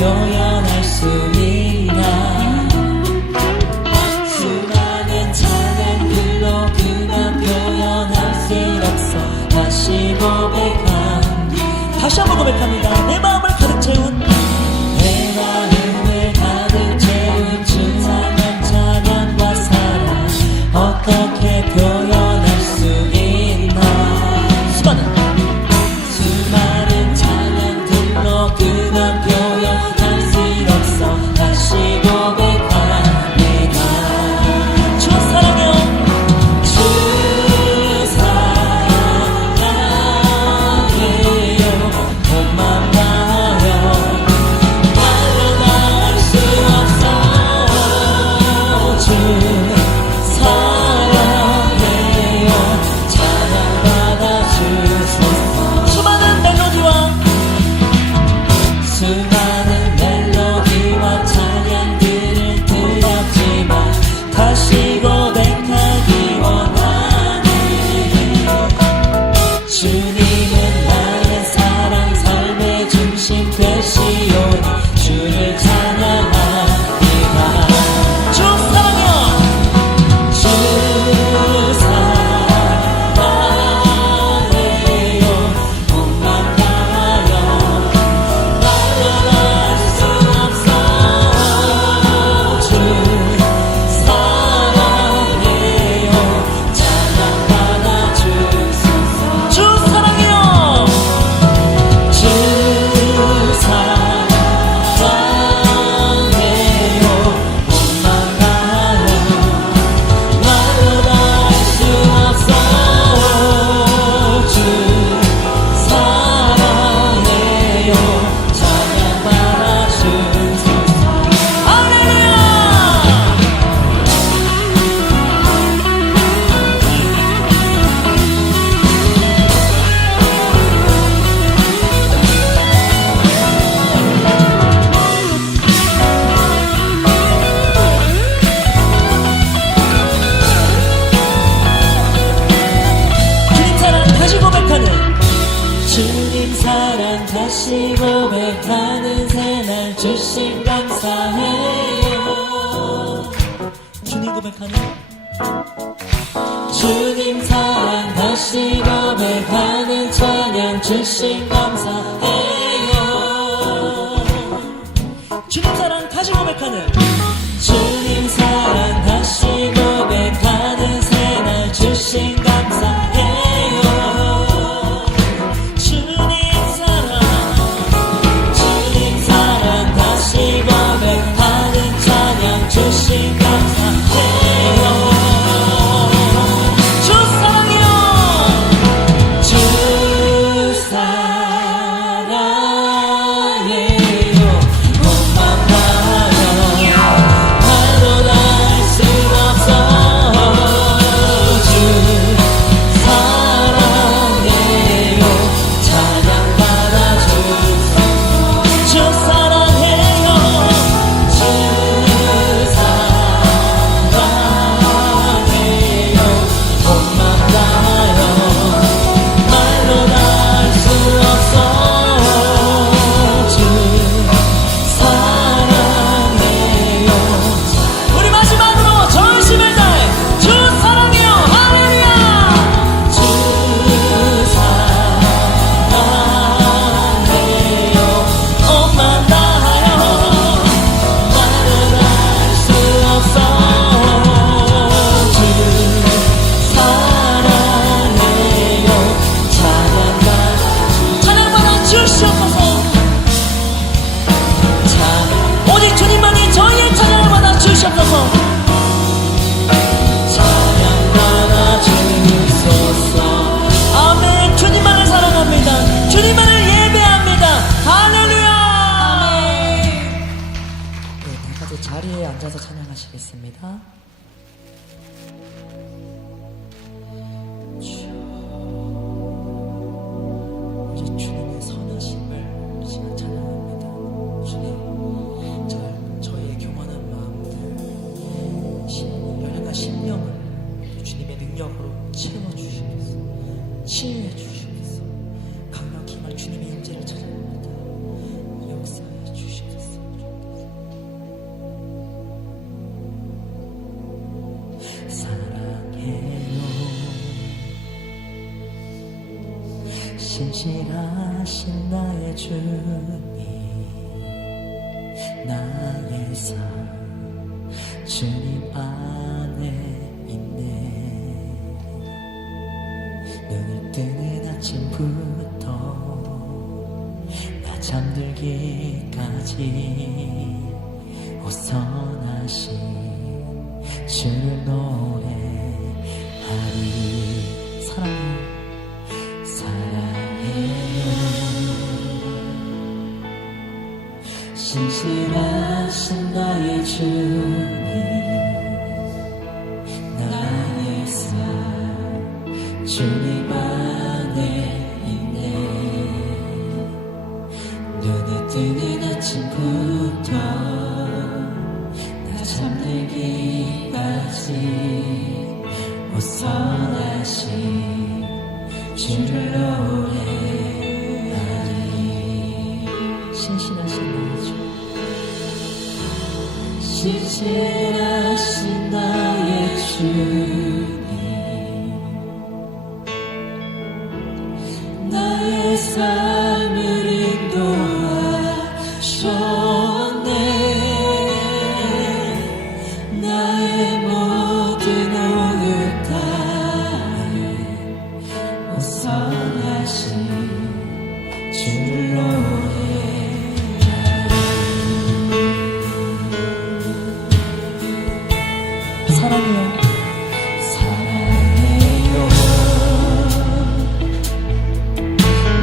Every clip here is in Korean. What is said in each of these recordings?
표현할 수 있나. 수많은 찬양들로 그만 표현할 수 없어. 다시 고백한, 다시 한번 고백합니다. 내 마음을 가득 채운, 내 마음을 가득 채운 주상한 찬양과 사랑 어떻게 표현할 수 있나. 수많은 찬양들로 그만 표현할 수 없어. 다시 고백합니다. 주 사랑해요. 주 사랑해요. 몸만 봐요. 말로만 할 수 없어. 주 사랑해요. 찬양받아 주소서. 수많은 멜로디와 찬양들을 들었지만 다시 고백하기 원하네. 주님은 나의 사랑, 삶의 중심 되시오니 주를 찬양합니다. 주 사랑해요. 주 사랑해요. 몸만 다하여 말로는 할 수 없어. 주 사랑해요. 찬양받아 주소서. 주 사랑해요. 주 사랑해요. 몸만 다하여 말로는 할 수 없어. 주 사랑해요. 찬양받아 주소서. 할렐루야. 주님 사랑 다시 고백하는 새날 주신 감사해요. 주님 고백하는, 주님 사랑 다시 고백하는 찬양 주신 감사해요. 주님 사랑 다시 고백하는, 주님 사랑 다시 고백하는 새날 주신 감사해요. 다시 고백하는 찬양 주신 감사해요. 주 사랑해요. 주 사랑해요. 몸만 봐요. 말로는 할 수 없어. 주 사랑해요. 찬양받아 주소서. 주 사랑해요. 주 사랑해요. 몸만 다하여 말로는 할 수 없어. 주 사랑해요. 우리 마지막으로 전심을 다해 주 사랑해요. 할렐루야. 주 사랑해요. 몸만 다하여 말은 할 수 없어. 주 사랑해요. 찬양받아 주시옵소서. 오직 주님만이 저희의 찬양을 받아 주시옵소서. 찬양받아 주소서. 아멘. 주님만을 사랑합니다. 주님만을 예배합니다. 할렐루야. 네, 다 같이 자리에 앉아서 찬양하시겠습니다. 오직 주님의 선하심을 시간 찬양합니다. 주님, 저희의 교만한 마음들, 연약한 심령을 주님의 능력으로 채워주시면서 치유해 주시면서 강력히 말 주님의 임재를 찬양합니다. 역사해 주시겠습니다. 진실하신 나의 주님, 나의 삶 주님 안에 있네. 눈을 뜨는 아침부터 나 잠들기까지 호선하신 주를 노래하리. 사랑해요. 신실하신 나의 주님, 나의 삶 주님 안에 있네. 눈이 뜨는 아침부터 나 잠들기까지 호선하신 주를 노래하리. 신실하신 나의 주, 신실하신 나의 주님, 나의 삶을 인도하셨네. 나의 모든 오늘 따위 호선하신 주를 노래하리. 사랑해요. 사랑해요.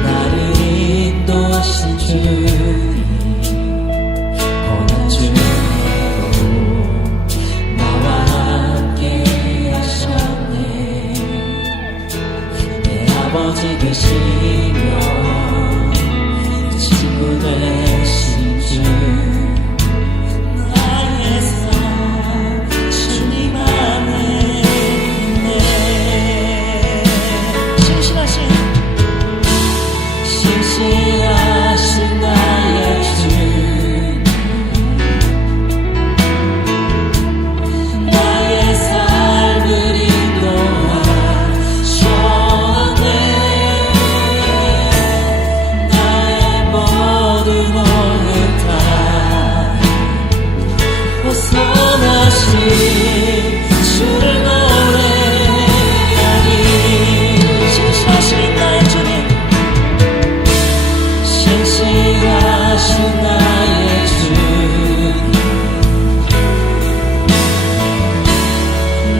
나를 인도하신 주님, 고난 중에도 나와 함께 하셨네. 내 아버지 되시며 친구 되신 주, 나의 삶 주님 안에 있네. 신실하신 나의 주, 나의 삶을 인도하셨네. 나의 모든 오늘 다 호선하신 주를 노래하리. 신실하신 나의 주님, 신실하신 나의 주님,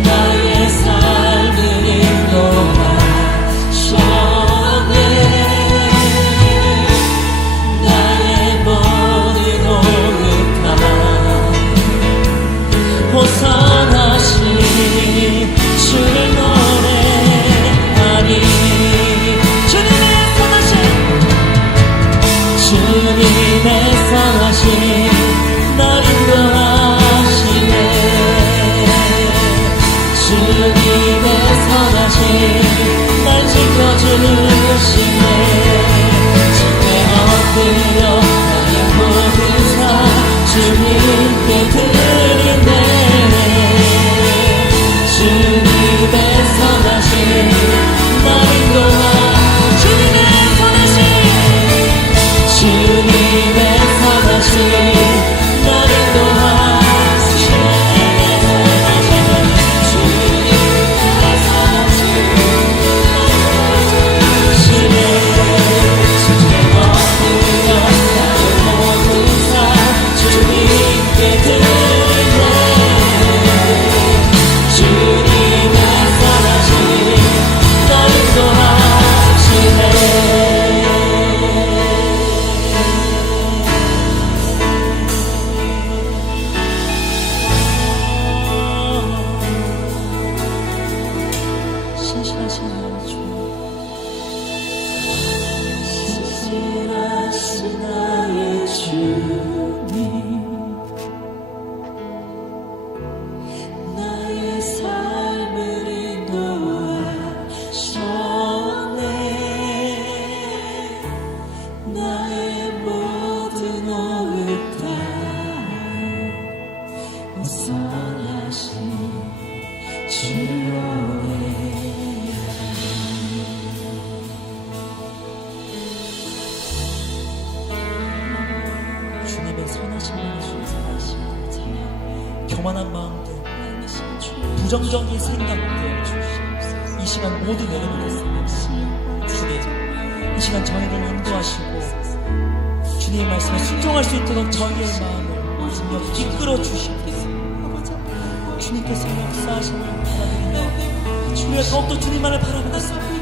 나의 삶을 인도하셨네. 나의 모든 오늘 다 호선하신 주를 노래하리. 주님의 선하신 날 인도하시네. 주님의 선하신 날 지켜주시네. 주께 엎드려 나의 모든 삶 주님께 드리네. 주님의 선하신 날 인도하 주님의 선하신 날 인도하시네. 교만한 마음들, 부정적인 생각들 이 시간 모두 내려놓겠습니다. 주님, 이 시간 저희를 인도하시고 주님의 말씀에 순종할 수 있도록 저희의 마음을 능력 이끌어 주시옵소서. 주님께서 역사하심을 바라보며 우리가 더욱더 주님만을 바라보겠습니다.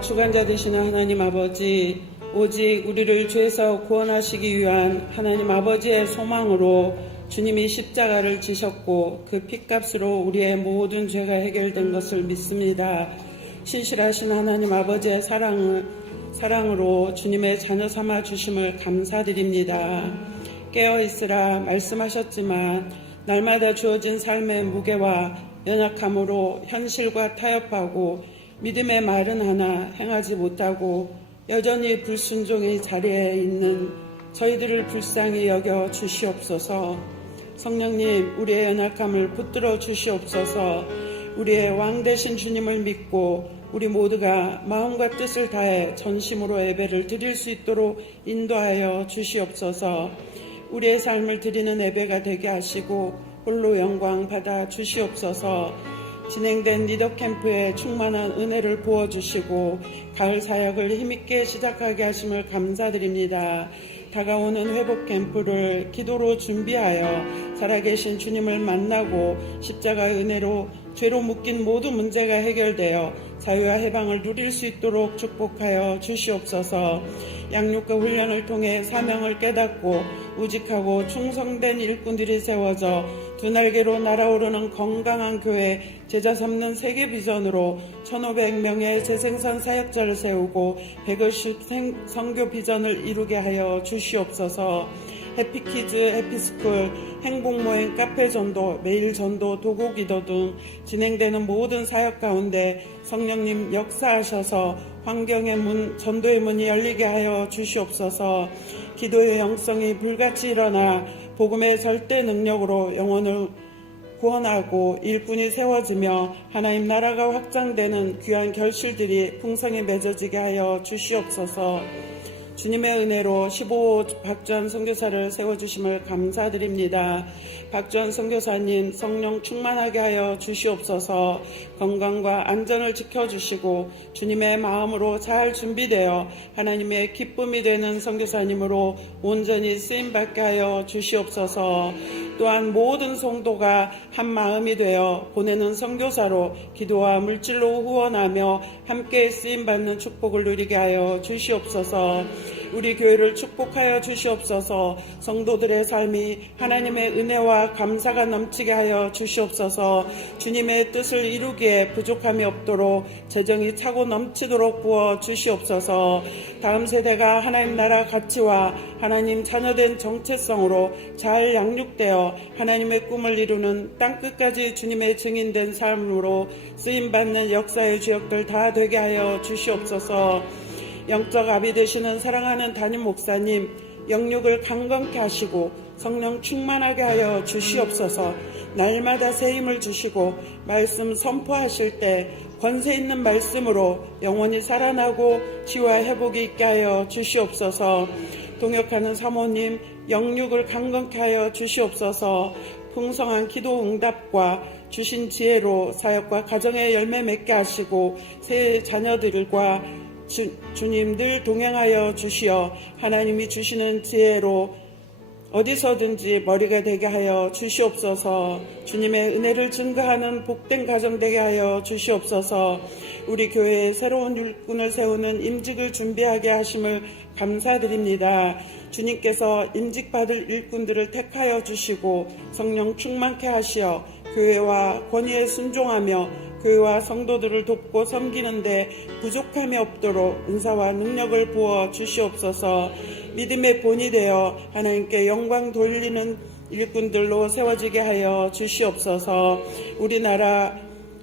주관자 되시는 하나님 아버지, 오직 우리를 죄에서 구원하시기 위한 하나님 아버지의 소망으로 주님이 십자가를 지셨고 그 핏값으로 우리의 모든 죄가 해결된 것을 믿습니다. 신실하신 하나님 아버지의 사랑으로 주님의 자녀 삼아 주심을 감사드립니다. 깨어있으라 말씀하셨지만 날마다 주어진 삶의 무게와 연약함으로 현실과 타협하고 믿음의 말은 하나 행하지 못하고 여전히 불순종의 자리에 있는 저희들을 불쌍히 여겨 주시옵소서. 성령님, 우리의 연약함을 붙들어 주시옵소서. 우리의 왕 되신 주님을 믿고 우리 모두가 마음과 뜻을 다해 전심으로 예배를 드릴 수 있도록 인도하여 주시옵소서. 우리의 삶을 드리는 예배가 되게 하시고 홀로 영광 받아 주시옵소서. 진행된 리더캠프에 충만한 은혜를 부어주시고 가을 사역을 힘있게 시작하게 하심을 감사드립니다. 다가오는 회복 캠프를 기도로 준비하여 살아계신 주님을 만나고 십자가의 은혜로 죄로 묶인 모든 문제가 해결되어 자유와 해방을 누릴 수 있도록 축복하여 주시옵소서. 양육과 훈련을 통해 사명을 깨닫고 우직하고 충성된 일꾼들이 세워져 두 날개로 날아오르는 건강한 교회, 제자 삼는 세계 비전으로 1500명의 재생산 사역자를 세우고 100여 선교 비전을 이루게 하여 주시옵소서. 해피키즈, 해피스쿨, 행복모임, 카페전도, 매일전도, 도고기도 등 진행되는 모든 사역 가운데 성령님 역사하셔서 환경의 문, 전도의 문이 열리게 하여 주시옵소서. 기도의 영성이 불같이 일어나 복음의 절대 능력으로 영혼을 구원하고 일꾼이 세워지며 하나님 나라가 확장되는 귀한 결실들이 풍성히 맺어지게 하여 주시옵소서. 주님의 은혜로 15호 박주환 선교사를 세워주심을 감사드립니다. 박주환 선교사님 성령 충만하게 하여 주시옵소서. 건강과 안전을 지켜주시고 주님의 마음으로 잘 준비되어 하나님의 기쁨이 되는 선교사님으로 온전히 쓰임받게 하여 주시옵소서. 또한 모든 성도가 한 마음이 되어 보내는 선교사로 기도와 물질로 후원하며 함께 쓰임받는 축복을 누리게 하여 주시옵소서. 우리 교회를 축복하여 주시옵소서. 성도들의 삶이 하나님의 은혜와 감사가 넘치게 하여 주시옵소서. 주님의 뜻을 이루기에 부족함이 없도록 재정이 차고 넘치도록 부어 주시옵소서. 다음 세대가 하나님 나라 가치와 하나님 자녀된 정체성으로 잘 양육되어 하나님의 꿈을 이루는 땅끝까지 주님의 증인된 삶으로 쓰임받는 역사의 주역들 다 되게 하여 주시옵소서. 영적 아비 되시는 사랑하는 담임 목사님 영육을 강건케 하시고 성령 충만하게 하여 주시옵소서. 날마다 새 힘을 주시고 말씀 선포하실 때 권세 있는 말씀으로 영원히 살아나고 치유와 회복이 있게 하여 주시옵소서. 동역하는 사모님 영육을 강건케 하여 주시옵소서. 풍성한 기도 응답과 주신 지혜로 사역과 가정의 열매 맺게 하시고 새 자녀들과 주님들 동행하여 주시어 하나님이 주시는 지혜로 어디서든지 머리가 되게 하여 주시옵소서. 주님의 은혜를 증거하는 복된 가정 되게 하여 주시옵소서. 우리 교회에 새로운 일꾼을 세우는 임직을 준비하게 하심을 감사드립니다. 주님께서 임직받을 일꾼들을 택하여 주시고 성령 충만케 하시어 교회와 권위에 순종하며 교회와 성도들을 돕고 섬기는데 부족함이 없도록 은사와 능력을 부어 주시옵소서. 믿음의 본이 되어 하나님께 영광 돌리는 일꾼들로 세워지게 하여 주시옵소서.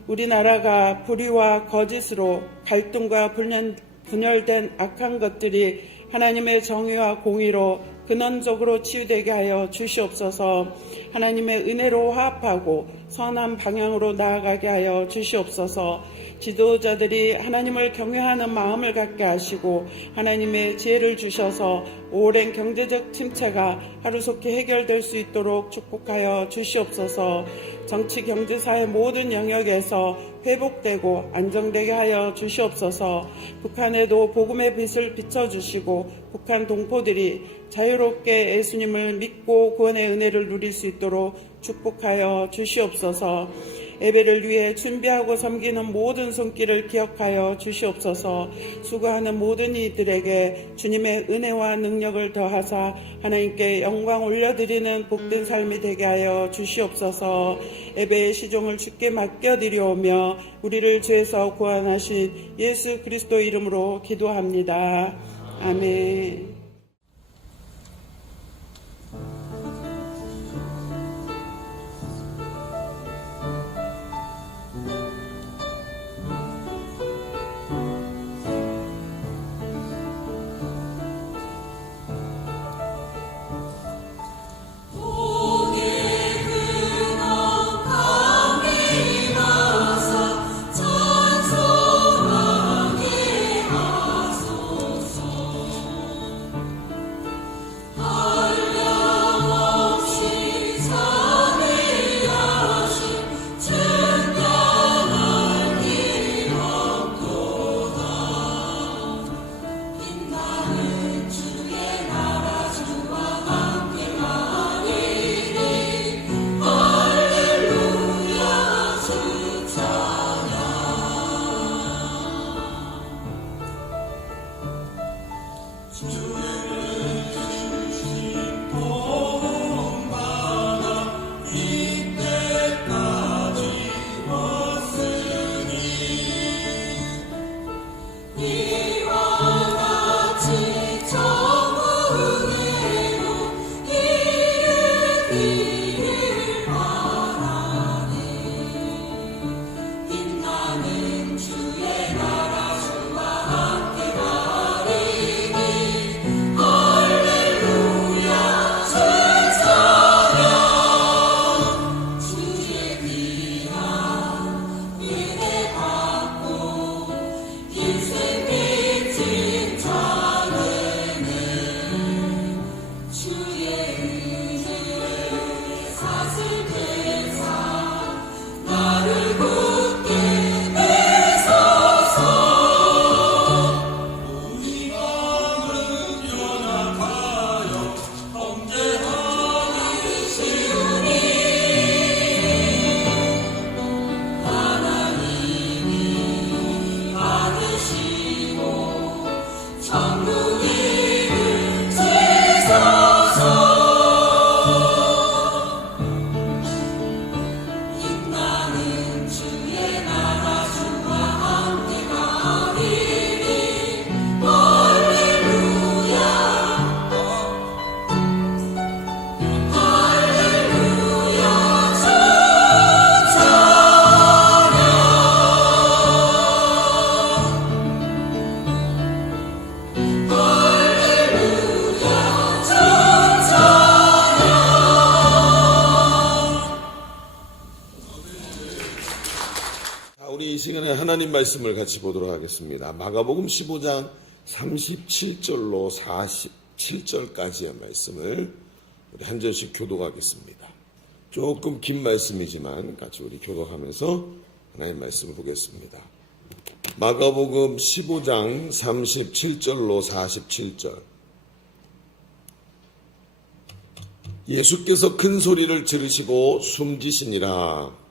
우리나라가 불의와 거짓으로 갈등과 분열된 악한 것들이 하나님의 정의와 공의로 근원적으로 치유되게 하여 주시옵소서. 하나님의 은혜로 화합하고 선한 방향으로 나아가게 하여 주시옵소서. 지도자들이 하나님을 경외하는 마음을 갖게 하시고 하나님의 지혜를 주셔서 오랜 경제적 침체가 하루속히 해결될 수 있도록 축복하여 주시옵소서. 정치, 경제, 사회 모든 영역에서 회복되고 안정되게 하여 주시옵소서. 북한에도 복음의 빛을 비춰주시고 북한 동포들이 자유롭게 예수님을 믿고 구원의 은혜를 누릴 수 있도록 축복하여 주시옵소서. 예배를 위해 준비하고 섬기는 모든 손길을 기억하여 주시옵소서. 수고하는 모든 이들에게 주님의 은혜와 능력을 더하사 하나님께 영광 올려드리는 복된 삶이 되게 하여 주시옵소서. 예배의 시종을 주께 맡겨드리오며 우리를 죄에서 구원하신 예수 그리스도 이름으로 기도합니다. 아멘. 우리 이 시간에 하나님 말씀을 같이 보도록 하겠습니다. 마가복음 15장 37절로 47절까지의 말씀을 우리 한 절씩 교독하겠습니다. 조금 긴 말씀이지만 같이 우리 교독하면서 하나님 말씀을 보겠습니다. 마가복음 15장 37절로 47절. 예수께서 큰 소리를 지르시고 숨지시니라.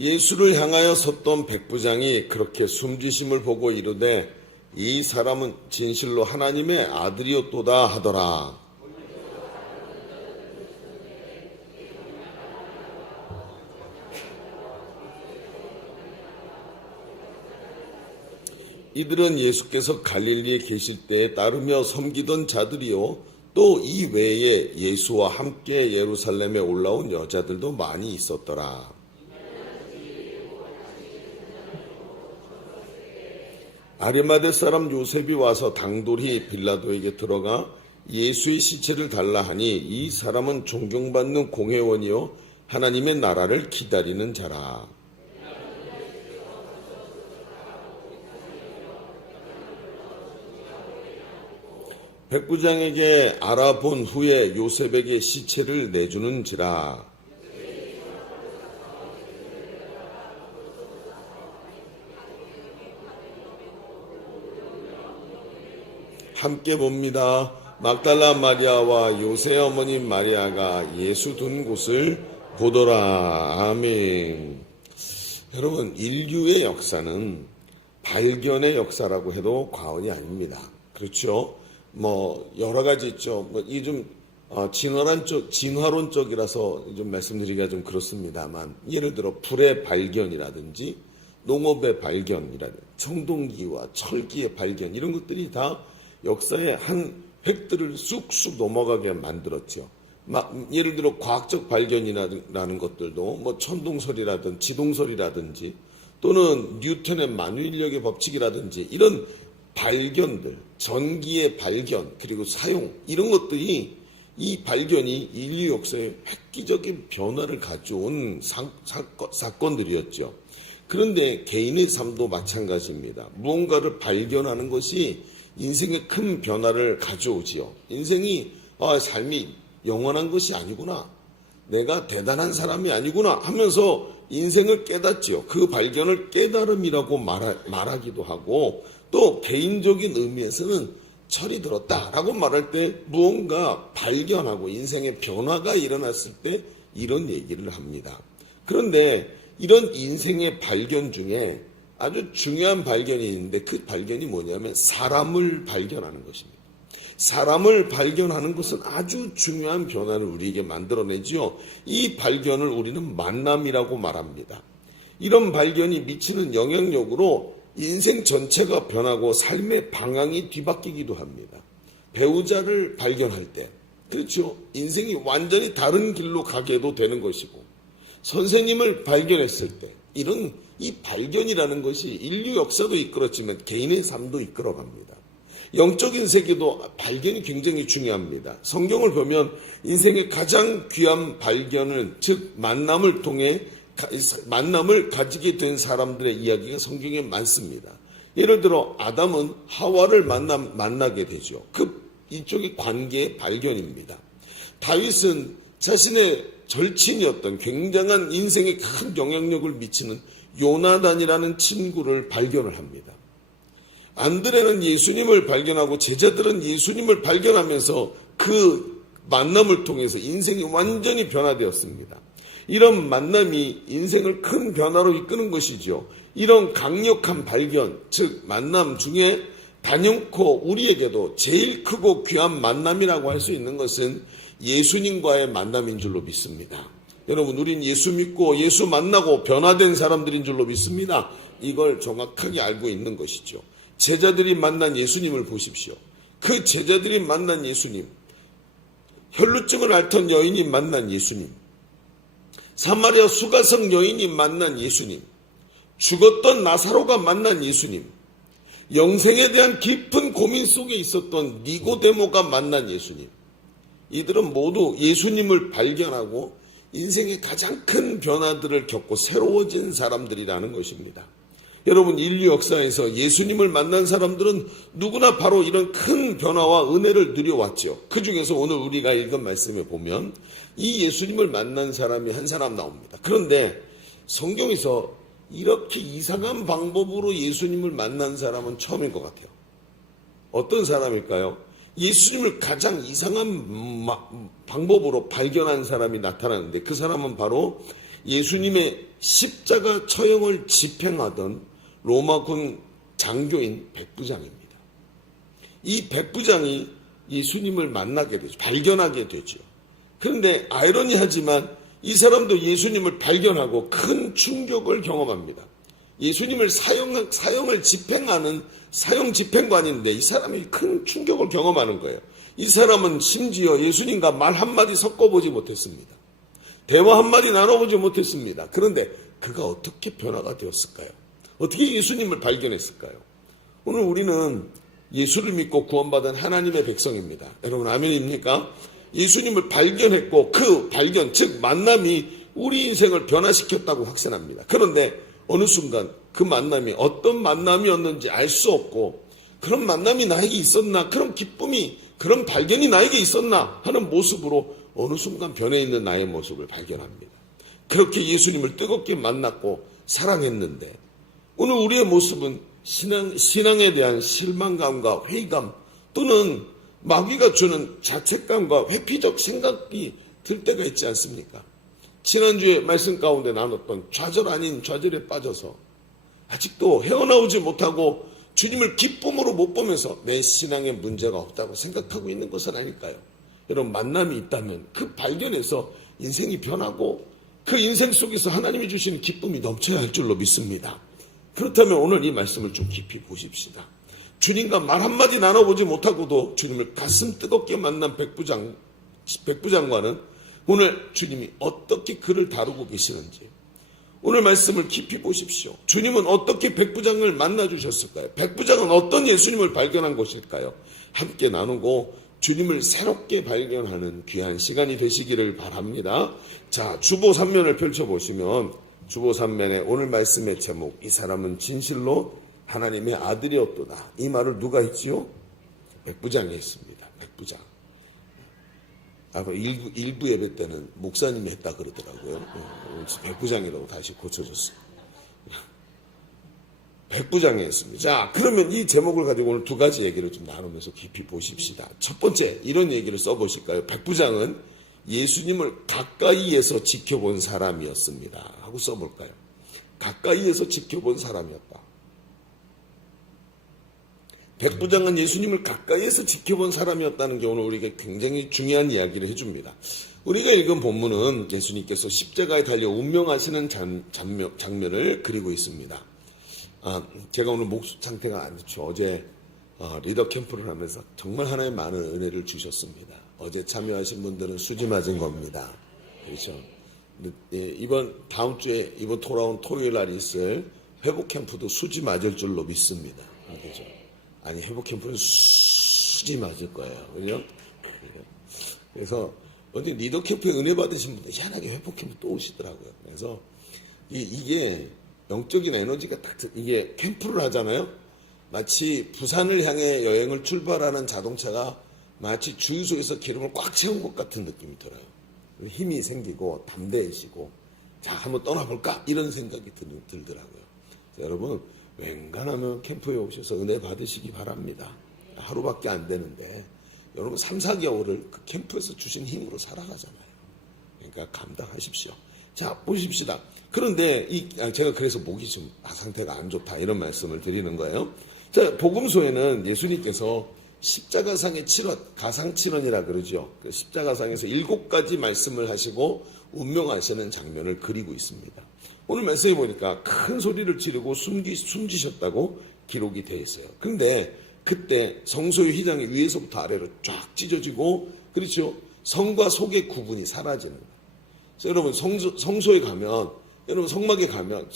예수를 향하여 섰던 백부장이 그렇게 숨지심을 보고 이르되 이 사람은 진실로 하나님의 아들이었도다 하더라. 이들은 예수께서 갈릴리에 계실 때에 따르며 섬기던 자들이요 또 이 외에 예수와 함께 예루살렘에 올라온 여자들도 많이 있었더라. 아리마대 사람 요셉이 와서 당돌이 빌라도에게 들어가 예수의 시체를 달라 하니 이 사람은 존경받는 공회원이요 하나님의 나라를 기다리는 자라. 백부장에게 알아본 후에 요셉에게 시체를 내주는지라. 함께 봅니다. 막달라 마리아와 요새 어머니 마리아가 예수 둔 곳을 보더라. 아멘. 여러분, 인류의 역사는 발견의 역사라고 해도 과언이 아닙니다. 그렇죠? 여러 가지 있죠. 이 좀 진화론적이라서 좀 말씀드리기가 좀 그렇습니다만, 예를 들어 불의 발견이라든지 농업의 발견이라든지 청동기와 철기의 발견, 이런 것들이 다 역사의 한 획들을 쑥쑥 넘어가게 만들었죠. 예를 들어 과학적 발견이라는 것들도 천동설이라든지 지동설이라든지 또는 뉴턴의 만유인력의 법칙이라든지 이런 발견들, 전기의 발견, 그리고 사용, 이런 것들이 이 발견이 인류 역사에 획기적인 변화를 가져온 사건들이었죠. 그런데 개인의 삶도 마찬가지입니다. 무언가를 발견하는 것이 인생에 큰 변화를 가져오지요. 인생이 삶이 영원한 것이 아니구나, 내가 대단한 사람이 아니구나 하면서 인생을 깨닫지요. 그 발견을 깨달음이라고 말하기도 하고, 또 개인적인 의미에서는 철이 들었다라고 말할 때 무언가 발견하고 인생의 변화가 일어났을 때 이런 얘기를 합니다. 그런데 이런 인생의 발견 중에 아주 중요한 발견이 있는데 그 발견이 뭐냐면 사람을 발견하는 것입니다. 사람을 발견하는 것은 아주 중요한 변화를 우리에게 만들어내지요. 이 발견을 우리는 만남이라고 말합니다. 이런 발견이 미치는 영향력으로 인생 전체가 변하고 삶의 방향이 뒤바뀌기도 합니다. 배우자를 발견할 때, 그렇죠, 인생이 완전히 다른 길로 가게도 되는 것이고, 선생님을 발견했을 때, 이런 이 발견이라는 것이 인류 역사도 이끌었지만 개인의 삶도 이끌어갑니다. 영적인 세계도 발견이 굉장히 중요합니다. 성경을 보면 인생의 가장 귀한 발견은, 즉 만남을 통해 만남을 가지게 된 사람들의 이야기가 성경에 많습니다. 예를 들어 아담은 하와를 만나게 되죠. 이쪽이 관계의 발견입니다. 다윗은 자신의 절친이었던 굉장한 인생에 큰 영향력을 미치는 요나단이라는 친구를 발견을 합니다. 안드레는 예수님을 발견하고 제자들은 예수님을 발견하면서 그 만남을 통해서 인생이 완전히 변화되었습니다. 이런 만남이 인생을 큰 변화로 이끄는 것이죠. 이런 강력한 발견, 즉 만남 중에 단연코 우리에게도 제일 크고 귀한 만남이라고 할 수 있는 것은 예수님과의 만남인 줄로 믿습니다. 여러분, 우린 예수 믿고 예수 만나고 변화된 사람들인 줄로 믿습니다. 이걸 정확하게 알고 있는 것이죠. 제자들이 만난 예수님을 보십시오. 그 제자들이 만난 예수님, 혈루증을 앓던 여인이 만난 예수님, 사마리아 수가성 여인이 만난 예수님, 죽었던 나사로가 만난 예수님, 영생에 대한 깊은 고민 속에 있었던 니고데모가 만난 예수님, 이들은 모두 예수님을 발견하고 인생의 가장 큰 변화들을 겪고 새로워진 사람들이라는 것입니다. 여러분, 인류 역사에서 예수님을 만난 사람들은 누구나 바로 이런 큰 변화와 은혜를 누려왔죠. 그 중에서 오늘 우리가 읽은 말씀에 보면 이 예수님을 만난 사람이 한 사람 나옵니다. 그런데 성경에서 이렇게 이상한 방법으로 예수님을 만난 사람은 처음인 것 같아요. 어떤 사람일까요? 예수님을 가장 이상한 방법으로 발견한 사람이 나타나는데 그 사람은 바로 예수님의 십자가 처형을 집행하던 로마군 장교인 백부장입니다. 이 백부장이 예수님을 만나게 되죠. 발견하게 되죠. 그런데 아이러니하지만 이 사람도 예수님을 발견하고 큰 충격을 경험합니다. 예수님을 사형을 집행하는 사형 집행관인데 이 사람이 큰 충격을 경험하는 거예요. 이 사람은 심지어 예수님과 말 한마디 섞어보지 못했습니다. 대화 한마디 나눠보지 못했습니다. 그런데 그가 어떻게 변화가 되었을까요? 어떻게 예수님을 발견했을까요? 오늘 우리는 예수를 믿고 구원받은 하나님의 백성입니다. 여러분 아멘입니까? 예수님을 발견했고 그 발견, 즉 만남이 우리 인생을 변화시켰다고 확신합니다. 그런데 어느 순간 그 만남이 어떤 만남이었는지 알 수 없고 그런 만남이 나에게 있었나, 그런 기쁨이, 그런 발견이 나에게 있었나 하는 모습으로 어느 순간 변해 있는 나의 모습을 발견합니다. 그렇게 예수님을 뜨겁게 만났고 사랑했는데 오늘 우리의 모습은 신앙에 대한 실망감과 회의감 또는 마귀가 주는 자책감과 회피적 생각이 들 때가 있지 않습니까? 지난주에 말씀 가운데 나눴던 좌절 아닌 좌절에 빠져서 아직도 헤어나오지 못하고 주님을 기쁨으로 못 보면서 내 신앙에 문제가 없다고 생각하고 있는 것은 아닐까요? 여러분 만남이 있다면 그 발견에서 인생이 변하고 그 인생 속에서 하나님이 주시는 기쁨이 넘쳐야 할 줄로 믿습니다. 그렇다면 오늘 이 말씀을 좀 깊이 보십시다. 주님과 말 한마디 나눠보지 못하고도 주님을 가슴 뜨겁게 만난 백부장과는 오늘 주님이 어떻게 그를 다루고 계시는지 오늘 말씀을 깊이 보십시오. 주님은 어떻게 백부장을 만나주셨을까요? 백부장은 어떤 예수님을 발견한 것일까요? 함께 나누고 주님을 새롭게 발견하는 귀한 시간이 되시기를 바랍니다. 자, 주보 3면을 펼쳐보시면 주보 3면에 오늘 말씀의 제목, 이 사람은 진실로 하나님의 아들이었도다. 이 말을 누가 했지요? 백부장이 했습니다. 백부장. 일부 예배 때는 목사님이 했다 그러더라고요. 백부장이라고 다시 고쳐졌어요. 백부장이 했습니다. 자, 그러면 이 제목을 가지고 오늘 두 가지 얘기를 좀 나누면서 깊이 보십시다. 첫 번째, 이런 얘기를 써보실까요? 백부장은 예수님을 가까이에서 지켜본 사람이었습니다. 하고 써볼까요? 가까이에서 지켜본 사람이었다. 백부장은 예수님을 가까이에서 지켜본 사람이었다는 게 오늘 우리에게 굉장히 중요한 이야기를 해줍니다. 우리가 읽은 본문은 예수님께서 십자가에 달려 운명하시는 장면을 그리고 있습니다. 제가 오늘 목 상태가 안 좋죠. 어제 리더 캠프를 하면서 정말 하나의 많은 은혜를 주셨습니다. 어제 참여하신 분들은 수지 맞은 겁니다. 그렇죠? 다음 주에 이번 돌아온 토요일 날 있을 회복 캠프도 수지 맞을 줄로 믿습니다. 그렇죠? 아니, 회복 캠프는 수지 맞을 거예요. 그죠? 그래서 어디 리더 캠프에 은혜 받으신 분들 희한하게 회복 캠프 또 오시더라고요. 그래서 이게 영적인 에너지가 딱, 이게 캠프를 하잖아요. 마치 부산을 향해 여행을 출발하는 자동차가 마치 주유소에서 기름을 꽉 채운 것 같은 느낌이 들어요. 힘이 생기고 담대해지고 자, 한번 떠나볼까? 이런 생각이 들더라고요. 여러분, 웬간하면 캠프에 오셔서 은혜 받으시기 바랍니다. 하루밖에 안 되는데 여러분 3, 4개월을 그 캠프에서 주신 힘으로 살아가잖아요. 그러니까 감당하십시오. 자, 보십시다. 그런데 제가 그래서 목이 좀 상태가 안 좋다 이런 말씀을 드리는 거예요. 자, 복음서에는 예수님께서 십자가상의 7원, 가상 7원이라 그러죠. 그 십자가상에서 7가지 말씀을 하시고 운명하시는 장면을 그리고 있습니다. 오늘 말씀해 보니까 큰 소리를 지르고 숨지셨다고 기록이 되어 있어요. 그런데 그때 성소의 휘장이 위에서부터 아래로 쫙 찢어지고, 그렇죠? 성과 속의 구분이 사라지는 거예요. 여러분 성소에 가면, 여러분 성막에 가면,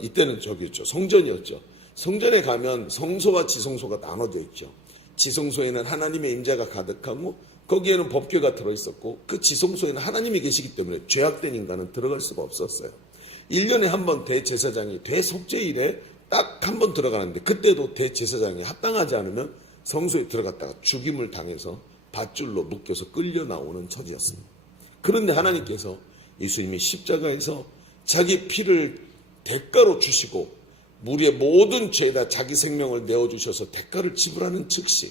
이때는 저기였죠. 성전이었죠. 성전에 가면 성소와 지성소가 나눠져 있죠. 지성소에는 하나님의 임재가 가득하고 거기에는 법궤가 들어있었고 그 지성소에는 하나님이 계시기 때문에 죄악된 인간은 들어갈 수가 없었어요. 1년에 한 번 대제사장이 대속죄일에 딱 한 번 들어가는데 그때도 대제사장이 합당하지 않으면 성소에 들어갔다가 죽임을 당해서 밧줄로 묶여서 끌려 나오는 처지였습니다. 그런데 하나님께서 예수님이 십자가에서 자기 피를 대가로 주시고 우리의 모든 죄에다 자기 생명을 내어주셔서 대가를 지불하는 즉시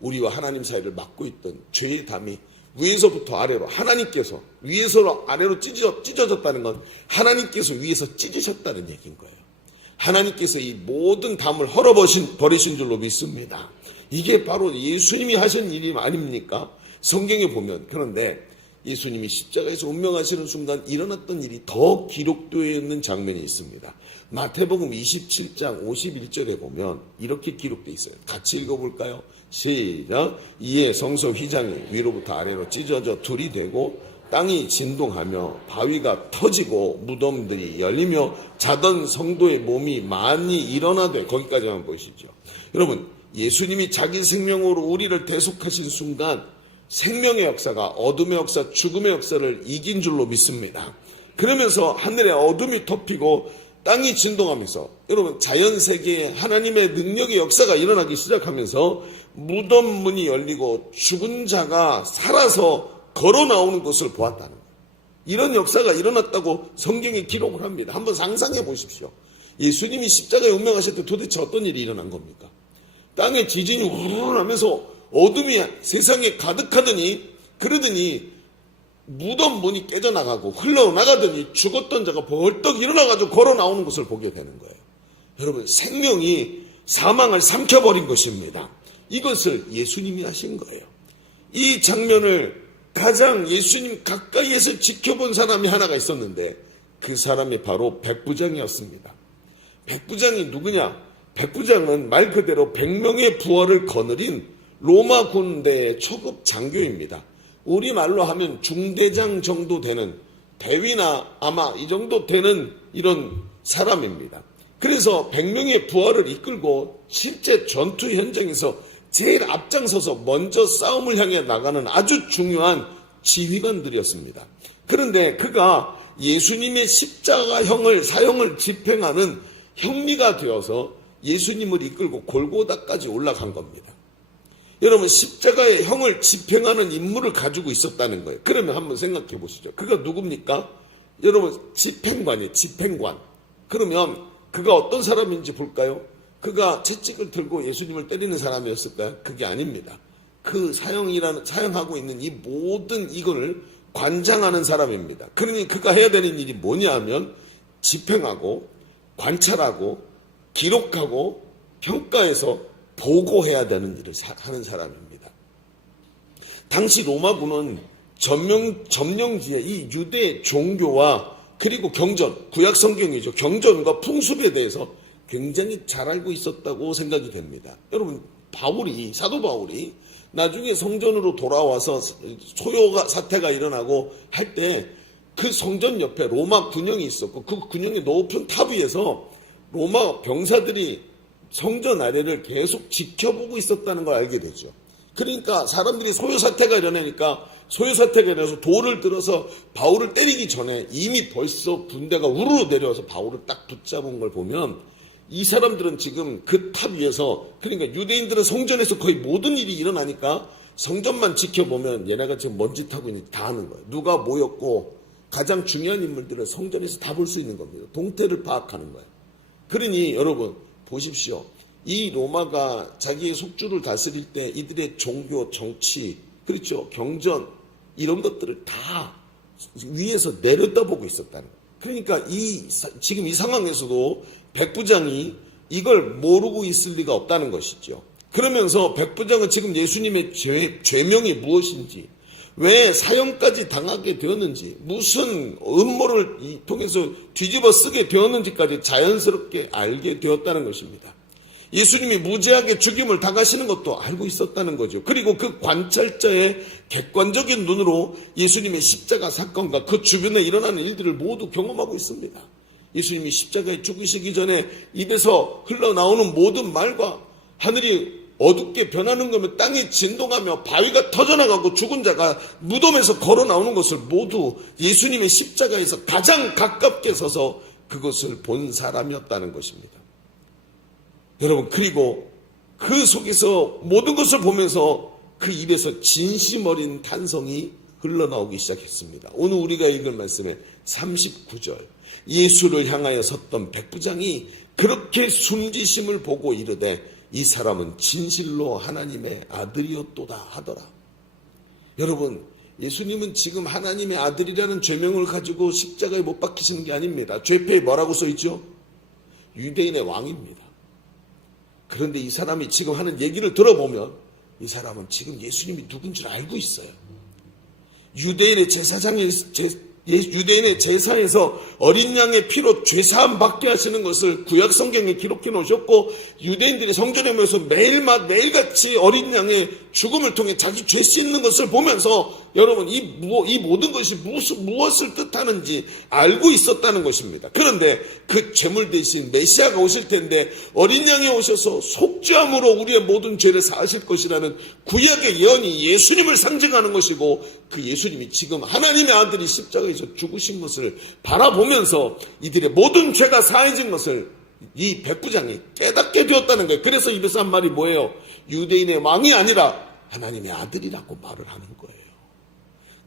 우리와 하나님 사이를 막고 있던 죄의 담이 위에서부터 아래로 하나님께서 위에서 아래로 찢어졌다는 건 하나님께서 위에서 찢으셨다는 얘기인 거예요. 하나님께서 이 모든 담을 헐어버리신 줄로 믿습니다. 이게 바로 예수님이 하신 일이 아닙니까? 성경에 보면. 그런데 예수님이 십자가에서 운명하시는 순간 일어났던 일이 더 기록되어 있는 장면이 있습니다. 마태복음 27장 51절에 보면 이렇게 기록되어 있어요. 같이 읽어볼까요? 시작. 이에 성소 휘장이 위로부터 아래로 찢어져 둘이 되고 땅이 진동하며 바위가 터지고 무덤들이 열리며 자던 성도의 몸이 많이 일어나되, 거기까지만 보시죠. 여러분, 예수님이 자기 생명으로 우리를 대속하신 순간 생명의 역사가 어둠의 역사, 죽음의 역사를 이긴 줄로 믿습니다. 그러면서 하늘에 어둠이 덮이고 땅이 진동하면서, 여러분, 자연세계에 하나님의 능력의 역사가 일어나기 시작하면서 무덤 문이 열리고 죽은 자가 살아서 걸어 나오는 것을 보았다는 거예요. 이런 역사가 일어났다고 성경에 기록을 합니다. 한번 상상해 보십시오. 예수님이 십자가에 운명하실 때 도대체 어떤 일이 일어난 겁니까? 땅에 지진이 우르르 하면서 어둠이 세상에 가득하더니, 그러더니 무덤 문이 깨져나가고 흘러나가더니 죽었던 자가 벌떡 일어나가지고 걸어 나오는 것을 보게 되는 거예요. 여러분, 생명이 사망을 삼켜버린 것입니다. 이것을 예수님이 하신 거예요. 이 장면을 가장 예수님 가까이에서 지켜본 사람이 하나가 있었는데 그 사람이 바로 백부장이었습니다. 백부장이 누구냐? 백부장은 말 그대로 100명의 부하를 거느린 로마 군대의 초급 장교입니다. 우리말로 하면 중대장 정도 되는, 대위나 아마 이 정도 되는 이런 사람입니다. 그래서 100명의 부하를 이끌고 실제 전투 현장에서 제일 앞장서서 먼저 싸움을 향해 나가는 아주 중요한 지휘관들이었습니다. 그런데 그가 예수님의 십자가형을 사형을 집행하는 형리가 되어서 예수님을 이끌고 골고다까지 올라간 겁니다. 여러분, 십자가의 형을 집행하는 임무를 가지고 있었다는 거예요. 그러면 한번 생각해 보시죠. 그가 누굽니까? 여러분, 집행관이에요. 집행관. 그러면 그가 어떤 사람인지 볼까요? 그가 채찍을 들고 예수님을 때리는 사람이었을까요? 그게 아닙니다. 그 사형하고 있는 이 모든 이걸 관장하는 사람입니다. 그러니 그가 해야 되는 일이 뭐냐 하면 집행하고 관찰하고 기록하고 평가해서 보고해야 되는 일을 하는 사람입니다. 당시 로마군은 점령지에 이 유대 종교와 그리고 경전, 구약 성경이죠. 경전과 풍습에 대해서 굉장히 잘 알고 있었다고 생각이 됩니다. 여러분, 사도 바울이 나중에 성전으로 돌아와서 소요 사태가 일어나고 할 때 그 성전 옆에 로마 군영이 있었고 그 군영의 높은 탑 위에서 로마 병사들이 성전 아래를 계속 지켜보고 있었다는 걸 알게 되죠. 그러니까 사람들이 소요 사태가 일어나서 돌을 들어서 바울을 때리기 전에 이미 벌써 군대가 우르르 내려와서 바울을 딱 붙잡은 걸 보면 이 사람들은 지금 그 탑 위에서, 그러니까 유대인들은 성전에서 거의 모든 일이 일어나니까 성전만 지켜보면 얘네가 지금 뭔 짓 하고 있는지 다 아는 거예요. 누가 모였고 가장 중요한 인물들을 성전에서 다 볼 수 있는 겁니다. 동태를 파악하는 거예요. 그러니 여러분 보십시오. 이 로마가 자기의 속주를 다스릴 때 이들의 종교, 정치, 그렇죠, 경전 이런 것들을 다 위에서 내려다보고 있었다는 거예요. 그러니까 지금 이 상황에서도 백부장이 이걸 모르고 있을 리가 없다는 것이죠. 그러면서 백부장은 지금 예수님의 죄명이 무엇인지, 왜 사형까지 당하게 되었는지, 무슨 음모를 통해서 뒤집어 쓰게 되었는지까지 자연스럽게 알게 되었다는 것입니다. 예수님이 무죄하게 죽임을 당하시는 것도 알고 있었다는 거죠. 그리고 그 관찰자의 객관적인 눈으로 예수님의 십자가 사건과 그 주변에 일어나는 일들을 모두 경험하고 있습니다. 예수님이 십자가에 죽으시기 전에 입에서 흘러나오는 모든 말과 하늘이 어둡게 변하는 거면 땅이 진동하며 바위가 터져나가고 죽은 자가 무덤에서 걸어 나오는 것을 모두 예수님의 십자가에서 가장 가깝게 서서 그것을 본 사람이었다는 것입니다. 여러분, 그리고 그 속에서 모든 것을 보면서 그 입에서 진심 어린 탄성이 흘러나오기 시작했습니다. 오늘 우리가 읽은 말씀의 39절, 예수를 향하여 섰던 백부장이 그렇게 숨지심을 보고 이르되 이 사람은 진실로 하나님의 아들이었도다 하더라. 여러분, 예수님은 지금 하나님의 아들이라는 죄명을 가지고 십자가에 못 박히시는 게 아닙니다. 죄패에 뭐라고 써있죠? 유대인의 왕입니다. 그런데 이 사람이 지금 하는 얘기를 들어보면 이 사람은 지금 예수님이 누군지 알고 있어요. 유대인의 제사에서 어린 양의 피로 죄사함 받게 하시는 것을 구약 성경에 기록해 놓으셨고, 유대인들이 성전에 모여서 매일같이 어린 양의 죽음을 통해 자기 죄 씻는 것을 보면서 여러분, 이 모든 것이 무엇을 뜻하는지 알고 있었다는 것입니다. 그런데 그 제물 대신 메시아가 오실 텐데 어린 양이 오셔서 속죄함으로 우리의 모든 죄를 사하실 것이라는 구약의 예언이 예수님을 상징하는 것이고, 그 예수님이 지금 하나님의 아들이 십자가에서 죽으신 것을 바라보면서 이들의 모든 죄가 사해진 것을 이 백부장이 깨닫게 되었다는 거예요. 그래서 입에서 한 말이 뭐예요? 유대인의 왕이 아니라 하나님의 아들이라고 말을 하는 거예요.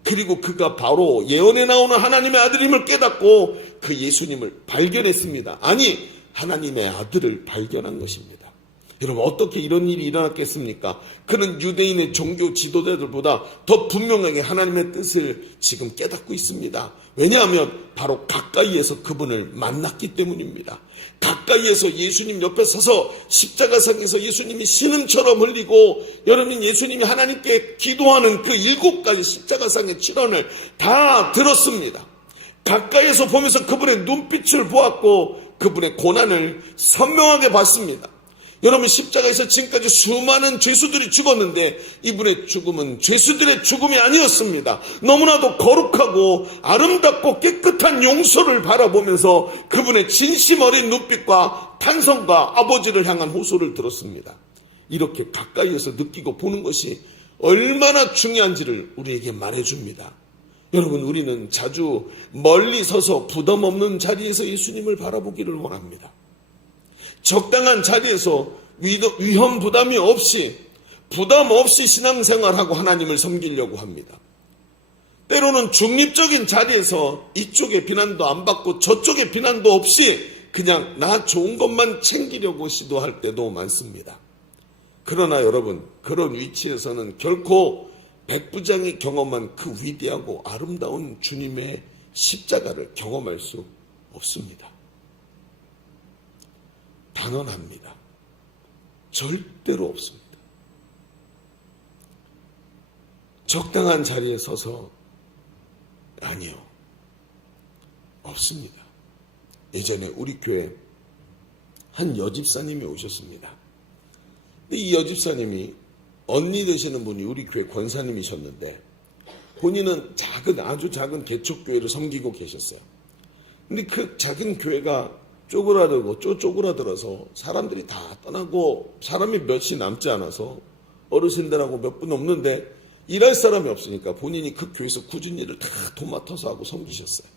그리고 그가 바로 예언에 나오는 하나님의 아들임을 깨닫고 그 예수님을 발견했습니다. 아니, 하나님의 아들을 발견한 것입니다. 여러분, 어떻게 이런 일이 일어났겠습니까? 그는 유대인의 종교 지도자들보다 더 분명하게 하나님의 뜻을 지금 깨닫고 있습니다. 왜냐하면 바로 가까이에서 그분을 만났기 때문입니다. 가까이에서 예수님 옆에 서서 십자가상에서 예수님이 신음처럼 흘리고, 여러분, 예수님이 하나님께 기도하는 그 7가지 십자가상의 출원을 다 들었습니다. 가까이에서 보면서 그분의 눈빛을 보았고 그분의 고난을 선명하게 봤습니다. 여러분, 십자가에서 지금까지 수많은 죄수들이 죽었는데 이분의 죽음은 죄수들의 죽음이 아니었습니다. 너무나도 거룩하고 아름답고 깨끗한 용서를 바라보면서 그분의 진심 어린 눈빛과 탄성과 아버지를 향한 호소를 들었습니다. 이렇게 가까이에서 느끼고 보는 것이 얼마나 중요한지를 우리에게 말해줍니다. 여러분, 우리는 자주 멀리 서서 부담 없는 자리에서 예수님을 바라보기를 원합니다. 적당한 자리에서 위험 부담이 없이 부담 없이 신앙생활하고 하나님을 섬기려고 합니다. 때로는 중립적인 자리에서 이쪽의 비난도 안 받고 저쪽의 비난도 없이 그냥 나 좋은 것만 챙기려고 시도할 때도 많습니다. 그러나 여러분, 그런 위치에서는 결코 백부장이 경험한 그 위대하고 아름다운 주님의 십자가를 경험할 수 없습니다. 단언합니다. 절대로 없습니다. 적당한 자리에 서서 아니요, 없습니다. 예전에 우리 교회 한 여집사님이 오셨습니다. 근데 이 여집사님이 언니 되시는 분이 우리 교회 권사님이셨는데 본인은 아주 작은 개척교회를 섬기고 계셨어요. 근데 그 작은 교회가 쪼그라들어서 사람들이 다 떠나고 사람이 몇이 남지 않아서 어르신들하고 몇 분 없는데 일할 사람이 없으니까 본인이 그 교회에서 굳은 일을 다 도맡아서 하고 섬기셨어요.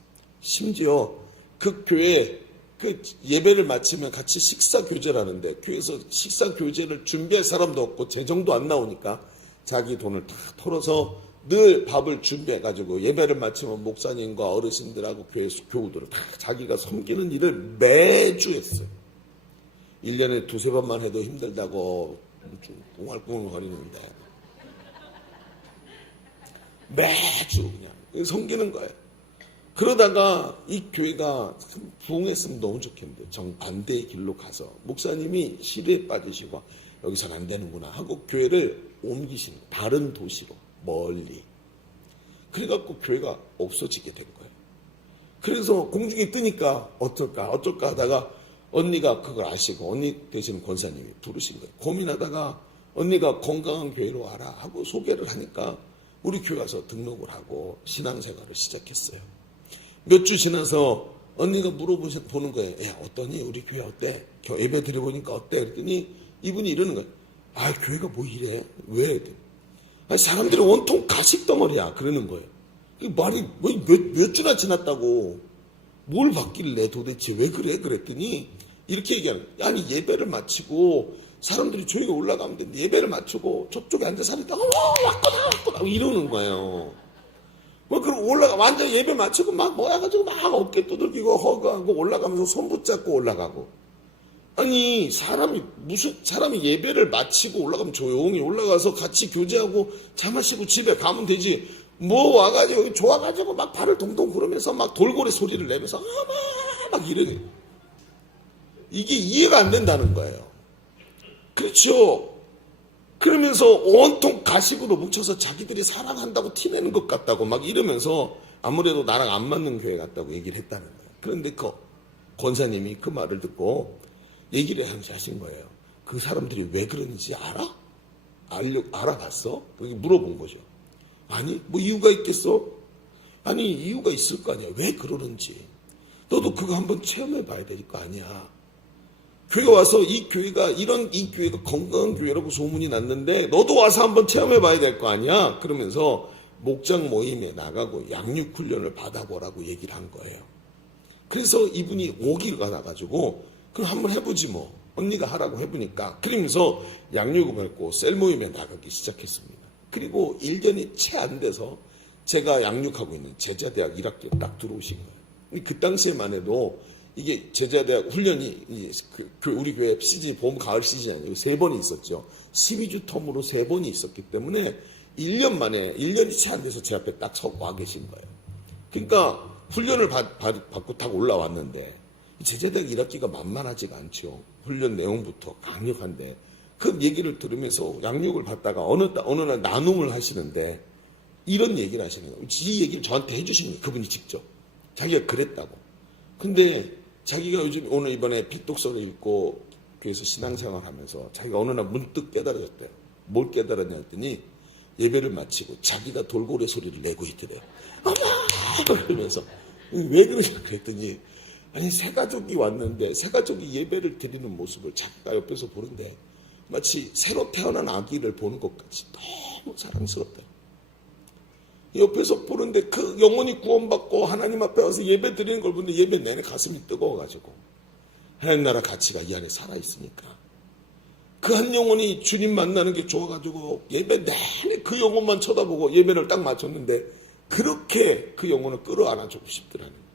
심지어 그 교회 그 예배를 마치면 같이 식사 교제를 하는데 교회에서 식사 교제를 준비할 사람도 없고 재정도 안 나오니까 자기 돈을 다 털어서 늘 밥을 준비해가지고 예배를 마치면 목사님과 어르신들하고 교회 교우들을 다 자기가 섬기는 일을 매주 했어요. 1년에 2-3번만 해도 힘들다고 웅얼웅얼거리는데 매주 그냥 섬기는 거예요. 그러다가 이 교회가 부흥했으면 너무 좋겠는데 정반대의 길로 가서 목사님이 시리에 빠지시고 여기서는 안 되는구나 하고 교회를 옮기신 다른 도시로 멀리. 그래갖고 교회가 없어지게 된 거예요. 그래서 공중에 뜨니까 어쩔까 하다가 언니가 그걸 아시고 언니 되시는 권사님이 부르신 거예요. 고민하다가 언니가 건강한 교회로 와라 하고 소개를 하니까 우리 교회 가서 등록을 하고 신앙생활을 시작했어요. 몇 주 지나서 언니가 물어보는 거예요. 야, 어떠니? 우리 교회 어때? 예배 드려보니까 어때? 그랬더니 이분이 이러는 거예요. 아, 교회가 뭐 이래? 왜? 아니, 사람들이 온통 가식 덩어리야. 그러는 거예요. 말이 몇 주나 지났다고. 뭘 받길래 도대체 왜 그래? 그랬더니 이렇게 얘기하는 거예요. 아니, 예배를 마치고 사람들이 조용히 올라가면 되는데 예배를 마치고 저쪽에 앉아서 하니까 왔구나 이러는 거예요. 뭐 그럼 완전 예배 마치고 막 모여가지고 막 어깨 두들기고 허그하고 올라가면서 손 붙잡고 올라가고. 아니, 사람이 예배를 마치고 올라가면 조용히 올라가서 같이 교제하고 차 마시고 집에 가면 되지. 뭐 와가지고 여기 좋아가지고 막 발을 동동 구르면서 막 돌고래 소리를 내면서 막 이러네. 이게 이해가 안 된다는 거예요. 그렇죠. 그러면서 온통 가식으로 뭉쳐서 자기들이 사랑한다고 티내는 것 같다고 막 이러면서 아무래도 나랑 안 맞는 교회 같다고 얘기를 했다는 거예요. 그런데 그 권사님이 그 말을 듣고 얘기를 하신 거예요. 그 사람들이 왜 그러는지 알아? 알아봤어? 그렇게 물어본 거죠. 아니, 뭐 이유가 있겠어? 아니, 이유가 있을 거 아니야. 왜 그러는지. 너도 그거 한번 체험해 봐야 될 거 아니야. 교회 와서 이 교회가 건강한 교회라고 소문이 났는데 너도 와서 한번 체험해 봐야 될 거 아니야. 그러면서 목장 모임에 나가고 양육 훈련을 받아보라고 얘기를 한 거예요. 그래서 이분이 오기가 나가지고 그럼 한번 해보지 뭐. 언니가 하라고 해보니까. 그러면서 양육을 받고 셀 모임에 나가기 시작했습니다. 그리고 1년이 채 안 돼서 제가 양육하고 있는 제자대학 1학기에 딱 들어오신 거예요. 그 당시에만 해도 이게 제자대학 훈련이 우리 교회 시즌이 봄, 가을 시즌이 아니고 3번이 있었죠. 12주 텀으로 3번이 있었기 때문에 1년 만에 1년이 채 안 돼서 제 앞에 딱 서 와 계신 거예요. 그러니까 훈련을 받고 딱 올라왔는데 제자대학 1학기가 만만하지가 않죠. 훈련 내용부터 강력한데 그 얘기를 들으면서 양육을 받다가 어느 날 나눔을 하시는데 이런 얘기를 하시는 거예요. 이 얘기를 저한테 해주십니다. 그분이 직접. 자기가 그랬다고. 근데 자기가 요즘 이번에 빅독서를 읽고 교회에서 신앙생활 하면서 자기가 어느 날 문득 깨달아졌대요. 뭘 깨달았냐 했더니 예배를 마치고 자기가 돌고래 소리를 내고 있더래요. 어머! 그러면서 왜 그러냐 그랬더니 아니 새가족이 왔는데 새가족이 예배를 드리는 모습을 자기가 옆에서 보는데 마치 새로 태어난 아기를 보는 것 같이 너무 사랑스럽다. 옆에서 보는데 그 영혼이 구원받고 하나님 앞에 와서 예배 드리는 걸 보는데 예배 내내 가슴이 뜨거워가지고 하나님 나라 가치가 이 안에 살아있으니까 그 한 영혼이 주님 만나는 게 좋아가지고 예배 내내 그 영혼만 쳐다보고 예배를 딱 마쳤는데 그렇게 그 영혼을 끌어안아주고 싶더라는 거예요.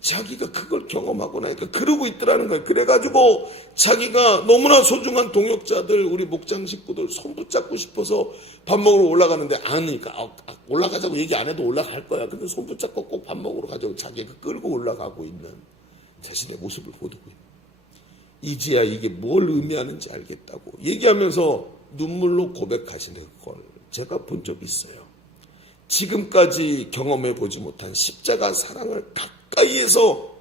자기가 그걸 경험하고 나니까 그러고 있더라는 거예요. 그래가지고 자기가 너무나 소중한 동역자들 우리 목장 식구들 손 붙잡고 싶어서 밥 먹으러 올라가는데 아니니까 올라가자고 얘기 안 해도 올라갈 거야. 근데 손 붙잡고 꼭 밥 먹으러 가자고 자기가 끌고 올라가고 있는 자신의 모습을 보고 있는 이제야 이게 뭘 의미하는지 알겠다고 얘기하면서 눈물로 고백하시는 걸 제가 본 적이 있어요. 지금까지 경험해 보지 못한 십자가 사랑을 가까이에서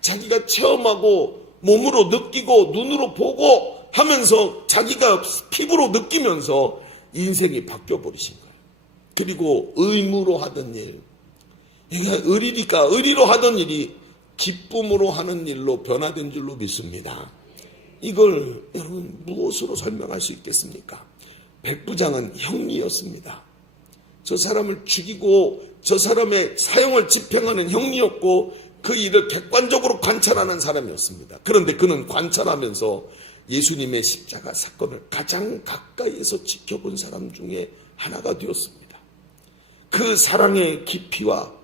자기가 체험하고 몸으로 느끼고 눈으로 보고 하면서 자기가 피부로 느끼면서 인생이 바뀌어 버리신 거예요. 그리고 의무로 하던 일, 의리로 하던 일이 기쁨으로 하는 일로 변화된 줄로 믿습니다. 이걸 여러분 무엇으로 설명할 수 있겠습니까? 백부장은 형리였습니다. 저 사람을 죽이고 저 사람의 사형을 집행하는 형리였고 그 일을 객관적으로 관찰하는 사람이었습니다. 그런데 그는 관찰하면서 예수님의 십자가 사건을 가장 가까이에서 지켜본 사람 중에 하나가 되었습니다. 그 사랑의 깊이와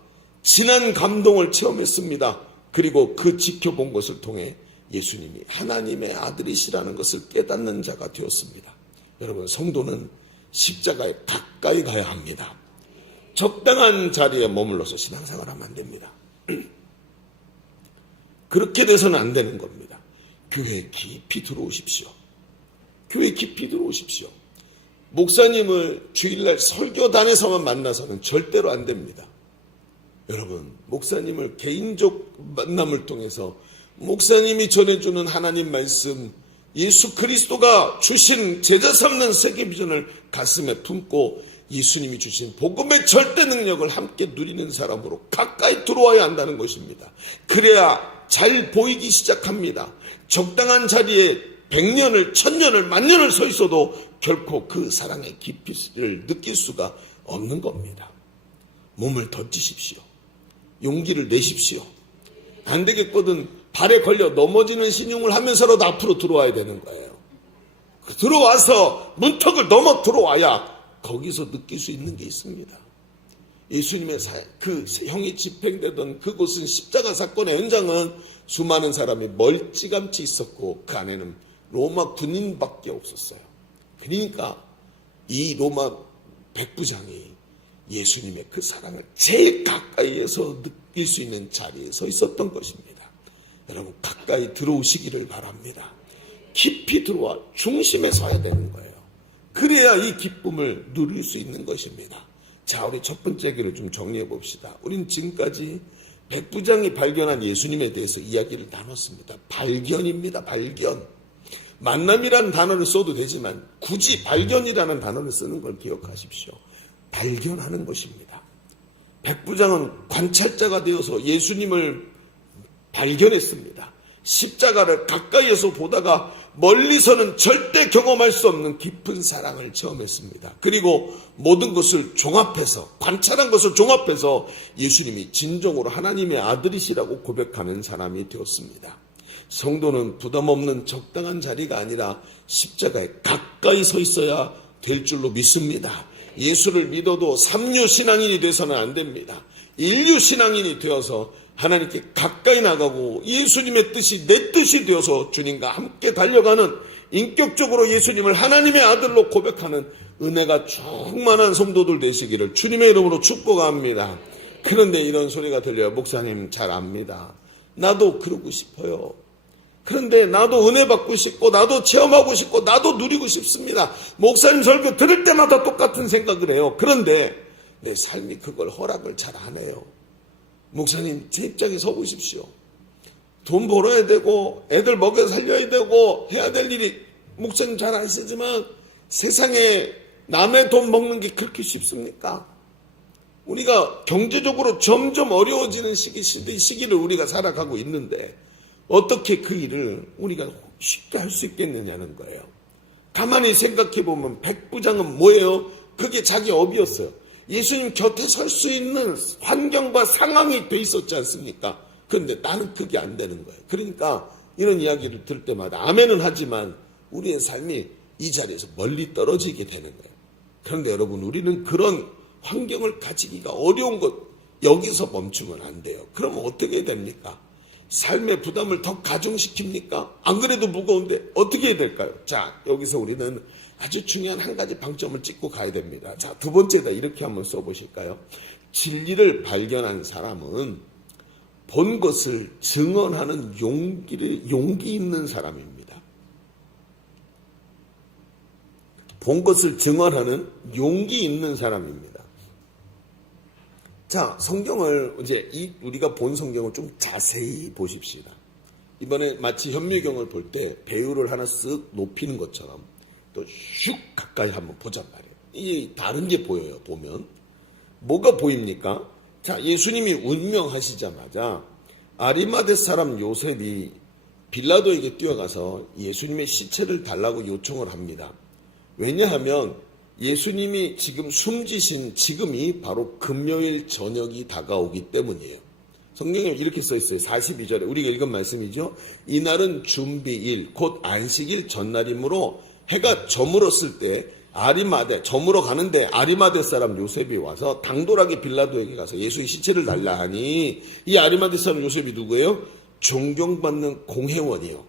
진한 감동을 체험했습니다. 그리고 그 지켜본 것을 통해 예수님이 하나님의 아들이시라는 것을 깨닫는 자가 되었습니다. 여러분, 성도는 십자가에 가까이 가야 합니다. 적당한 자리에 머물러서 신앙생활하면 안 됩니다. 그렇게 돼서는 안 되는 겁니다. 교회에 깊이 들어오십시오. 교회에 깊이 들어오십시오. 목사님을 주일날 설교단에서만 만나서는 절대로 안 됩니다. 여러분, 목사님을 개인적 만남을 통해서 목사님이 전해주는 하나님 말씀, 예수 그리스도가 주신 제자 삼는 세계 비전을 가슴에 품고 예수님이 주신 복음의 절대 능력을 함께 누리는 사람으로 가까이 들어와야 한다는 것입니다. 그래야 잘 보이기 시작합니다. 적당한 자리에 100년을 1000년을 만년을 서 있어도 결코 그 사랑의 깊이를 느낄 수가 없는 겁니다. 몸을 던지십시오. 용기를 내십시오. 안 되겠거든 발에 걸려 넘어지는 신용을 하면서라도 앞으로 들어와야 되는 거예요. 들어와서 문턱을 넘어 들어와야 거기서 느낄 수 있는 게 있습니다. 예수님의 그 형이 집행되던 그곳은 십자가 사건의 현장은 수많은 사람이 멀찌감치 있었고 그 안에는 로마 군인밖에 없었어요. 그러니까 이 로마 백부장이 예수님의 그 사랑을 제일 가까이에서 느낄 수 있는 자리에 서 있었던 것입니다. 여러분 가까이 들어오시기를 바랍니다. 깊이 들어와 중심에 서야 되는 거예요. 그래야 이 기쁨을 누릴 수 있는 것입니다. 자, 우리 첫 번째 얘기를 좀 정리해 봅시다. 우리는 지금까지 백부장이 발견한 예수님에 대해서 이야기를 나눴습니다. 발견입니다. 발견. 만남이라는 단어를 써도 되지만 굳이 발견이라는 단어를 쓰는 걸 기억하십시오. 발견하는 것입니다. 백부장은 관찰자가 되어서 예수님을 발견했습니다. 십자가를 가까이에서 보다가 멀리서는 절대 경험할 수 없는 깊은 사랑을 체험했습니다. 그리고 모든 것을 종합해서 관찰한 것을 종합해서 예수님이 진정으로 하나님의 아들이시라고 고백하는 사람이 되었습니다. 성도는 부담 없는 적당한 자리가 아니라 십자가에 가까이 서 있어야 될 줄로 믿습니다. 예수를 믿어도 삼류 신앙인이 돼서는 안 됩니다. 인류 신앙인이 되어서 하나님께 가까이 나가고 예수님의 뜻이 내 뜻이 되어서 주님과 함께 달려가는 인격적으로 예수님을 하나님의 아들로 고백하는 은혜가 충만한 성도들 되시기를 주님의 이름으로 축복합니다. 그런데 이런 소리가 들려요. 목사님 잘 압니다. 나도 그러고 싶어요. 그런데 나도 은혜 받고 싶고 나도 체험하고 싶고 나도 누리고 싶습니다. 목사님 설교 들을 때마다 똑같은 생각을 해요. 그런데 내 삶이 그걸 허락을 잘 안 해요. 목사님 제 입장에 서 보십시오. 돈 벌어야 되고 애들 먹여 살려야 되고 해야 될 일이 목사님 잘 안 쓰지만 세상에 남의 돈 먹는 게 그렇게 쉽습니까? 우리가 경제적으로 점점 어려워지는 시기를 우리가 살아가고 있는데 어떻게 그 일을 우리가 쉽게 할 수 있겠느냐는 거예요. 가만히 생각해 보면 백부장은 뭐예요? 그게 자기 업이었어요. 예수님 곁에 설 수 있는 환경과 상황이 돼 있었지 않습니까? 그런데 나는 그게 안 되는 거예요. 그러니까 이런 이야기를 들을 때마다 아멘은 하지만 우리의 삶이 이 자리에서 멀리 떨어지게 되는 거예요. 그런데 여러분 우리는 그런 환경을 가지기가 어려운 것 여기서 멈추면 안 돼요. 그러면 어떻게 됩니까? 삶의 부담을 더 가중시킵니까? 안 그래도 무거운데 어떻게 해야 될까요? 자, 여기서 우리는 아주 중요한 한 가지 방점을 찍고 가야 됩니다. 자, 두 번째다 이렇게 한번 써보실까요? 진리를 발견한 사람은 본 것을 증언하는 용기 있는 사람입니다. 본 것을 증언하는 용기 있는 사람입니다. 자, 성경을 이제 우리가 본 성경을 좀 자세히 보십시다. 이번에 마치 현미경을 볼 때 배우를 하나 쓱 높이는 것처럼 또 슉 가까이 한번 보잔 말이에요. 이 다른 게 보여요. 보면 뭐가 보입니까? 자, 예수님이 운명하시자마자 아리마대 사람 요셉이 빌라도에게 뛰어가서 예수님의 시체를 달라고 요청을 합니다. 왜냐하면 예수님이 지금 숨지신 지금이 바로 금요일 저녁이 다가오기 때문이에요. 성경에 이렇게 써 있어요. 42절에 우리가 읽은 말씀이죠. 이날은 준비일 곧 안식일 전날이므로 해가 저물었을 때 저물어 가는데 아리마대 사람 요셉이 와서 당돌하게 빌라도에게 가서 예수의 시체를 달라 하니 이 아리마대 사람 요셉이 누구예요? 존경받는 공회원이요.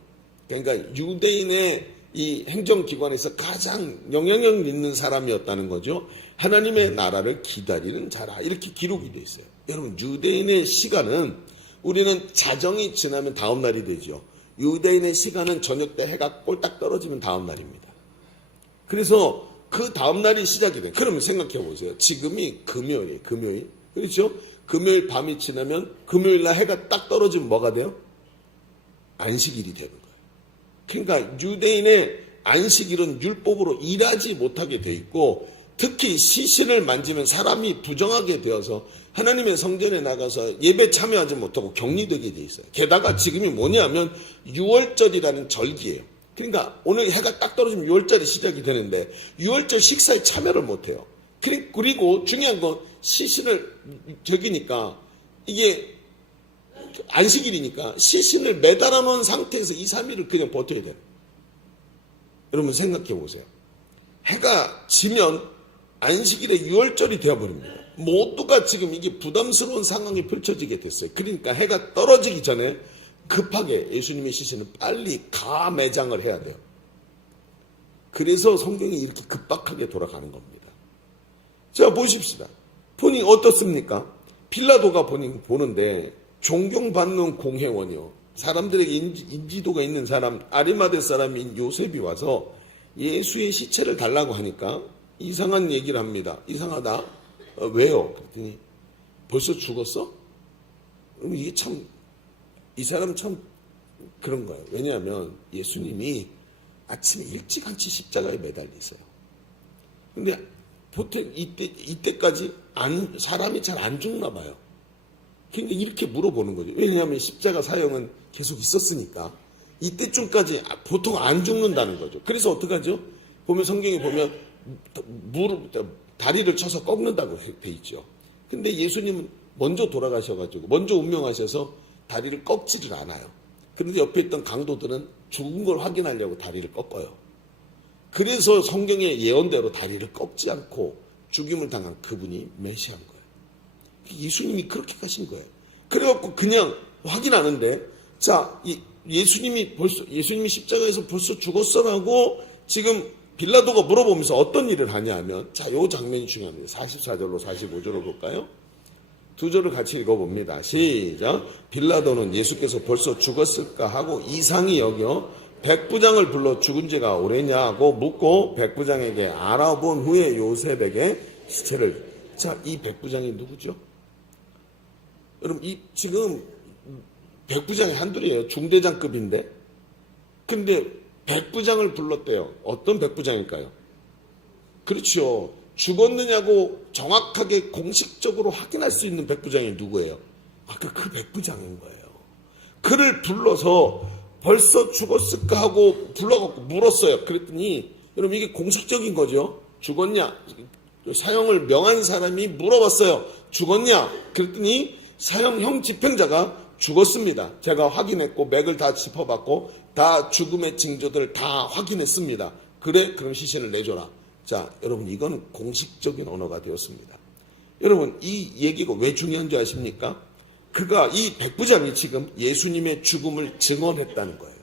그러니까 유대인의 이 행정기관에서 가장 영향력 있는 사람이었다는 거죠. 하나님의 나라를 기다리는 자라 이렇게 기록이 되어 있어요. 여러분 유대인의 시간은 우리는 자정이 지나면 다음 날이 되죠. 유대인의 시간은 저녁 때 해가 꼴딱 떨어지면 다음 날입니다. 그래서 그 다음 날이 시작이 돼요. 그러면 생각해 보세요. 지금이 금요일이에요. 금요일. 그렇죠? 금요일 밤이 지나면 금요일 날 해가 딱 떨어지면 뭐가 돼요? 안식일이 되는 거예요. 그러니까 유대인의 안식일은 율법으로 일하지 못하게 돼 있고 특히 시신을 만지면 사람이 부정하게 되어서 하나님의 성전에 나가서 예배 참여하지 못하고 격리되게 돼 있어요. 게다가 지금이 뭐냐면 6월절이라는 절기예요. 그러니까 오늘 해가 딱 떨어지면 6월절이 시작이 되는데 6월절 식사에 참여를 못해요. 그리고 중요한 건 시신을 저기니까 이게 안식일이니까 시신을 매달아 놓은 상태에서 2, 3일을 그냥 버텨야 돼요. 여러분 생각해 보세요. 해가 지면 안식일에 6월절이 되어버립니다. 모두가 지금 이게 부담스러운 상황이 펼쳐지게 됐어요. 그러니까 해가 떨어지기 전에 급하게 예수님의 시신을 빨리 가매장을 해야 돼요. 그래서 성경이 이렇게 급박하게 돌아가는 겁니다. 자, 보십시다. 보니 어떻습니까? 빌라도가 보는데 존경받는 공회원이요. 사람들에게 인지도가 있는 사람, 아리마대 사람인 요셉이 와서 예수의 시체를 달라고 하니까 이상한 얘기를 합니다. 이상하다. 왜요? 그랬더니 벌써 죽었어? 이게 참, 이 사람 참 그런 거예요. 왜냐하면 예수님이 아침에 일찌감치 십자가에 매달리세요. 근데 보통 이때까지 사람이 잘 안 죽나 봐요. 그러니까 이렇게 물어보는 거죠. 왜냐하면 십자가 사형은 계속 있었으니까 이때쯤까지 보통 안 죽는다는 거죠. 그래서 어떡하죠? 보면 성경에 보면 다리를 쳐서 꺾는다고 돼 있죠. 근데 예수님은 먼저 돌아가셔가지고 먼저 운명하셔서 다리를 꺾지를 않아요. 그런데 옆에 있던 강도들은 죽은 걸 확인하려고 다리를 꺾어요. 그래서 성경의 예언대로 다리를 꺾지 않고 죽임을 당한 그분이 메시아인 거예요. 예수님이 그렇게 가신 거예요. 그래갖고 그냥 확인하는데, 자, 예수님이 십자가에서 벌써 죽었어라고 지금 빌라도가 물어보면서 어떤 일을 하냐 하면, 자, 요 장면이 중요합니다. 44절로 45절로 볼까요? 두 절을 같이 읽어봅니다. 시작. 빌라도는 예수께서 벌써 죽었을까 하고 이상히 여겨 백부장을 불러 죽은 지가 오래냐고 묻고 백부장에게 알아본 후에 요셉에게 시체를. 자, 이 백부장이 누구죠? 여러분, 지금 백부장이 한둘이에요. 중대장급인데. 근데 백부장을 불렀대요. 어떤 백부장일까요? 그렇죠. 죽었느냐고 정확하게 공식적으로 확인할 수 있는 백부장이 누구예요? 아까 그 백부장인 거예요. 그를 불러서 벌써 죽었을까 하고 불러갖고 물었어요. 그랬더니 여러분 이게 공식적인 거죠. 죽었냐? 사형을 명한 사람이 물어봤어요. 죽었냐? 그랬더니 사형형 집행자가 죽었습니다. 제가 확인했고 맥을 다 짚어봤고 다 죽음의 징조들을 다 확인했습니다. 그래? 그럼 시신을 내줘라. 자, 여러분 이건 공식적인 언어가 되었습니다. 여러분 이 얘기가 왜 중요한 줄 아십니까? 이 백부장이 지금 예수님의 죽음을 증언했다는 거예요.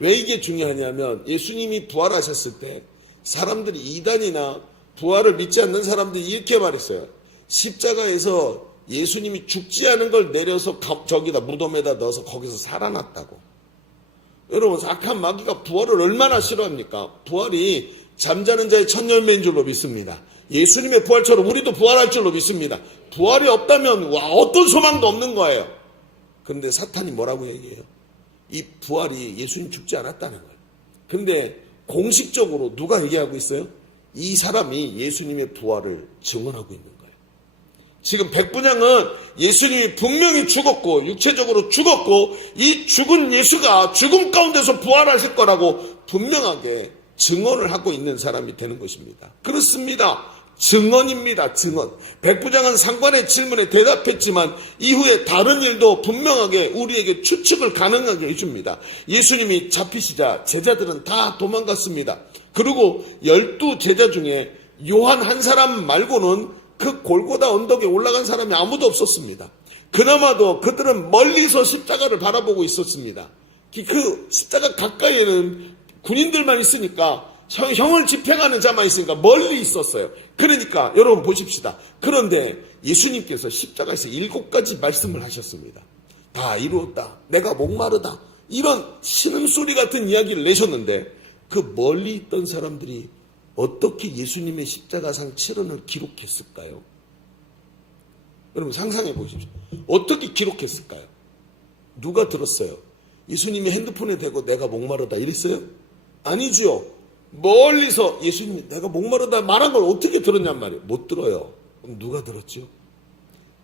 왜 이게 중요하냐면 예수님이 부활하셨을 때 사람들이 이단이나 부활을 믿지 않는 사람들이 이렇게 말했어요. 십자가에서 예수님이 죽지 않은 걸 내려서 저기다 무덤에다 넣어서 거기서 살아났다고. 여러분 악한 마귀가 부활을 얼마나 싫어합니까? 부활이 잠자는 자의 첫 열매인 줄로 믿습니다. 예수님의 부활처럼 우리도 부활할 줄로 믿습니다. 부활이 없다면 어떤 소망도 없는 거예요. 그런데 사탄이 뭐라고 얘기해요? 이 부활이 예수님 죽지 않았다는 거예요. 그런데 공식적으로 누가 얘기하고 있어요? 이 사람이 예수님의 부활을 증언하고 있는 거예요. 지금 백부장은 예수님이 분명히 죽었고 육체적으로 죽었고 이 죽은 예수가 죽음 가운데서 부활하실 거라고 분명하게 증언을 하고 있는 사람이 되는 것입니다. 그렇습니다. 증언입니다. 증언. 백부장은 상관의 질문에 대답했지만 이후에 다른 일도 분명하게 우리에게 추측을 가능하게 해줍니다. 예수님이 잡히시자 제자들은 다 도망갔습니다. 그리고 12제자 중에 요한 한 사람 말고는 그 골고다 언덕에 올라간 사람이 아무도 없었습니다. 그나마도 그들은 멀리서 십자가를 바라보고 있었습니다. 그 십자가 가까이에는 군인들만 있으니까 형을 집행하는 자만 있으니까 멀리 있었어요. 그러니까 여러분 보십시다. 그런데 예수님께서 십자가에서 7가지 말씀을 하셨습니다. 다 이루었다. 내가 목마르다. 이런 신음소리 같은 이야기를 내셨는데 그 멀리 있던 사람들이 어떻게 예수님의 십자가상 7원을 기록했을까요? 여러분 상상해 보십시오. 어떻게 기록했을까요? 누가 들었어요? 예수님이 핸드폰에 대고 내가 목마르다 이랬어요? 아니지요. 멀리서 예수님이 내가 목마르다 말한 걸 어떻게 들었냔 말이에요. 못 들어요. 그럼 누가 들었죠?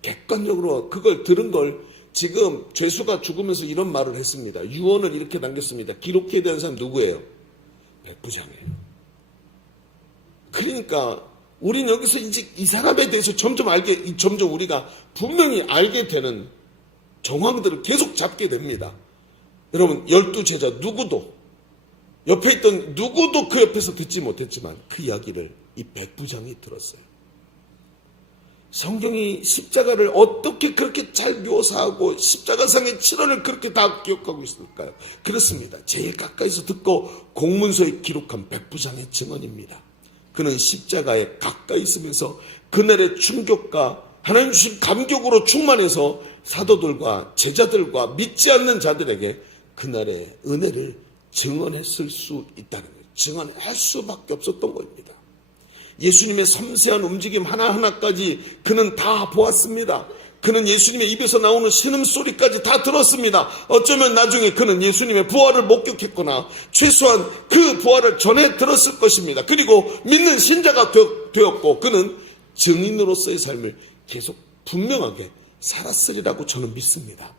객관적으로 그걸 들은 걸 지금 죄수가 죽으면서 이런 말을 했습니다. 유언을 이렇게 남겼습니다. 기록해야 되는 사람 누구예요? 백부장이에요. 그러니까 우리는 여기서 이제 이 사람에 대해서 점점 우리가 분명히 알게 되는 정황들을 계속 잡게 됩니다. 여러분, 12제자 누구도, 옆에 있던 누구도 그 옆에서 듣지 못했지만 그 이야기를 이 백부장이 들었어요. 성경이 십자가를 어떻게 그렇게 잘 묘사하고 십자가상의 실언을 그렇게 다 기억하고 있을까요? 그렇습니다. 제일 가까이서 듣고 공문서에 기록한 백부장의 증언입니다. 그는 십자가에 가까이 있으면서 그날의 충격과 하나님 주신 감격으로 충만해서 사도들과 제자들과 믿지 않는 자들에게 그날의 은혜를 증언했을 수 있다는 거예요. 증언할 수밖에 없었던 것입니다. 예수님의 섬세한 움직임 하나하나까지 그는 다 보았습니다. 그는 예수님의 입에서 나오는 신음소리까지 다 들었습니다. 어쩌면 나중에 그는 예수님의 부활을 목격했거나 최소한 그 부활을 전해 들었을 것입니다. 그리고 믿는 신자가 되었고 그는 증인으로서의 삶을 계속 분명하게 살았으리라고 저는 믿습니다.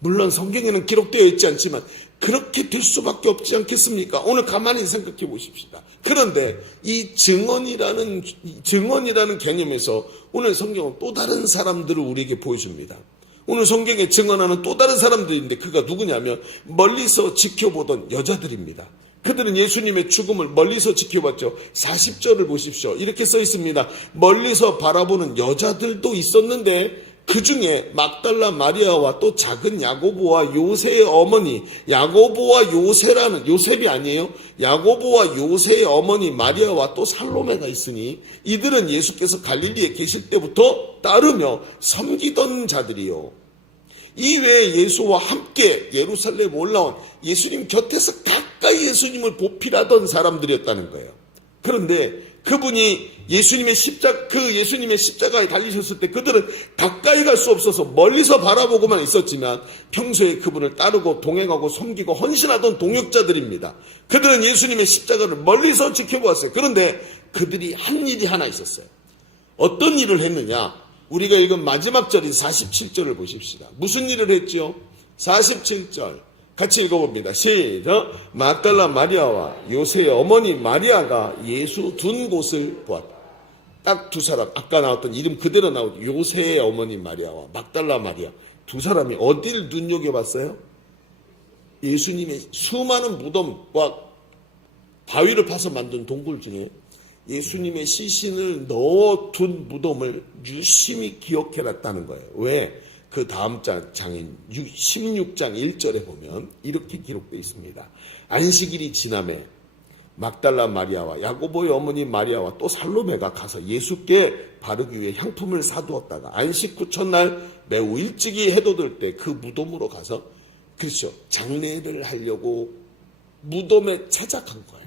물론 성경에는 기록되어 있지 않지만 그렇게 될 수밖에 없지 않겠습니까? 오늘 가만히 생각해 보십시다. 그런데 이 증언이라는 개념에서 오늘 성경은 또 다른 사람들을 우리에게 보여줍니다. 오늘 성경에 증언하는 또 다른 사람들인데 그가 누구냐면 멀리서 지켜보던 여자들입니다. 그들은 예수님의 죽음을 멀리서 지켜봤죠. 40절을 보십시오. 이렇게 써 있습니다. 멀리서 바라보는 여자들도 있었는데 그 중에 막달라 마리아와 또 작은 야고보와 요새의 어머니, 야고보와 요새라는, 요셉이 아니에요. 야고보와 요새의 어머니 마리아와 또 살로메가 있으니 이들은 예수께서 갈릴리에 계실 때부터 따르며 섬기던 자들이요. 이외에 예수와 함께 예루살렘 올라온 예수님 곁에서 가까이 예수님을 보필하던 사람들이었다는 거예요. 그런데 그분이 예수님의 십자가에 달리셨을 때 그들은 가까이 갈 수 없어서 멀리서 바라보고만 있었지만 평소에 그분을 따르고 동행하고 섬기고 헌신하던 동역자들입니다. 그들은 예수님의 십자가를 멀리서 지켜보았어요. 그런데 그들이 한 일이 하나 있었어요. 어떤 일을 했느냐? 우리가 읽은 마지막 절인 47절을 보십시다. 무슨 일을 했죠? 47절 같이 읽어봅니다. 시작. 막달라 마리아와 요새의 어머니 마리아가 예수 둔 곳을 보았다. 딱 두 사람, 아까 나왔던 이름 그대로 나오죠. 요새의 어머니 마리아와 막달라 마리아 두 사람이 어디를 눈여겨봤어요? 예수님의 수많은 무덤과 바위를 파서 만든 동굴 중에 예수님의 시신을 넣어둔 무덤을 유심히 기억해놨다는 거예요. 왜? 그 다음 장인 16장 1절에 보면 이렇게 기록되어 있습니다. 안식일이 지남에 막달라 마리아와 야고보의 어머니 마리아와 또 살로메가 가서 예수께 바르기 위해 향품을 사두었다가 안식 후 첫날 매우 일찍이 해돋을 때 그 무덤으로 가서 그렇죠. 장례를 하려고 무덤에 찾아간 거예요.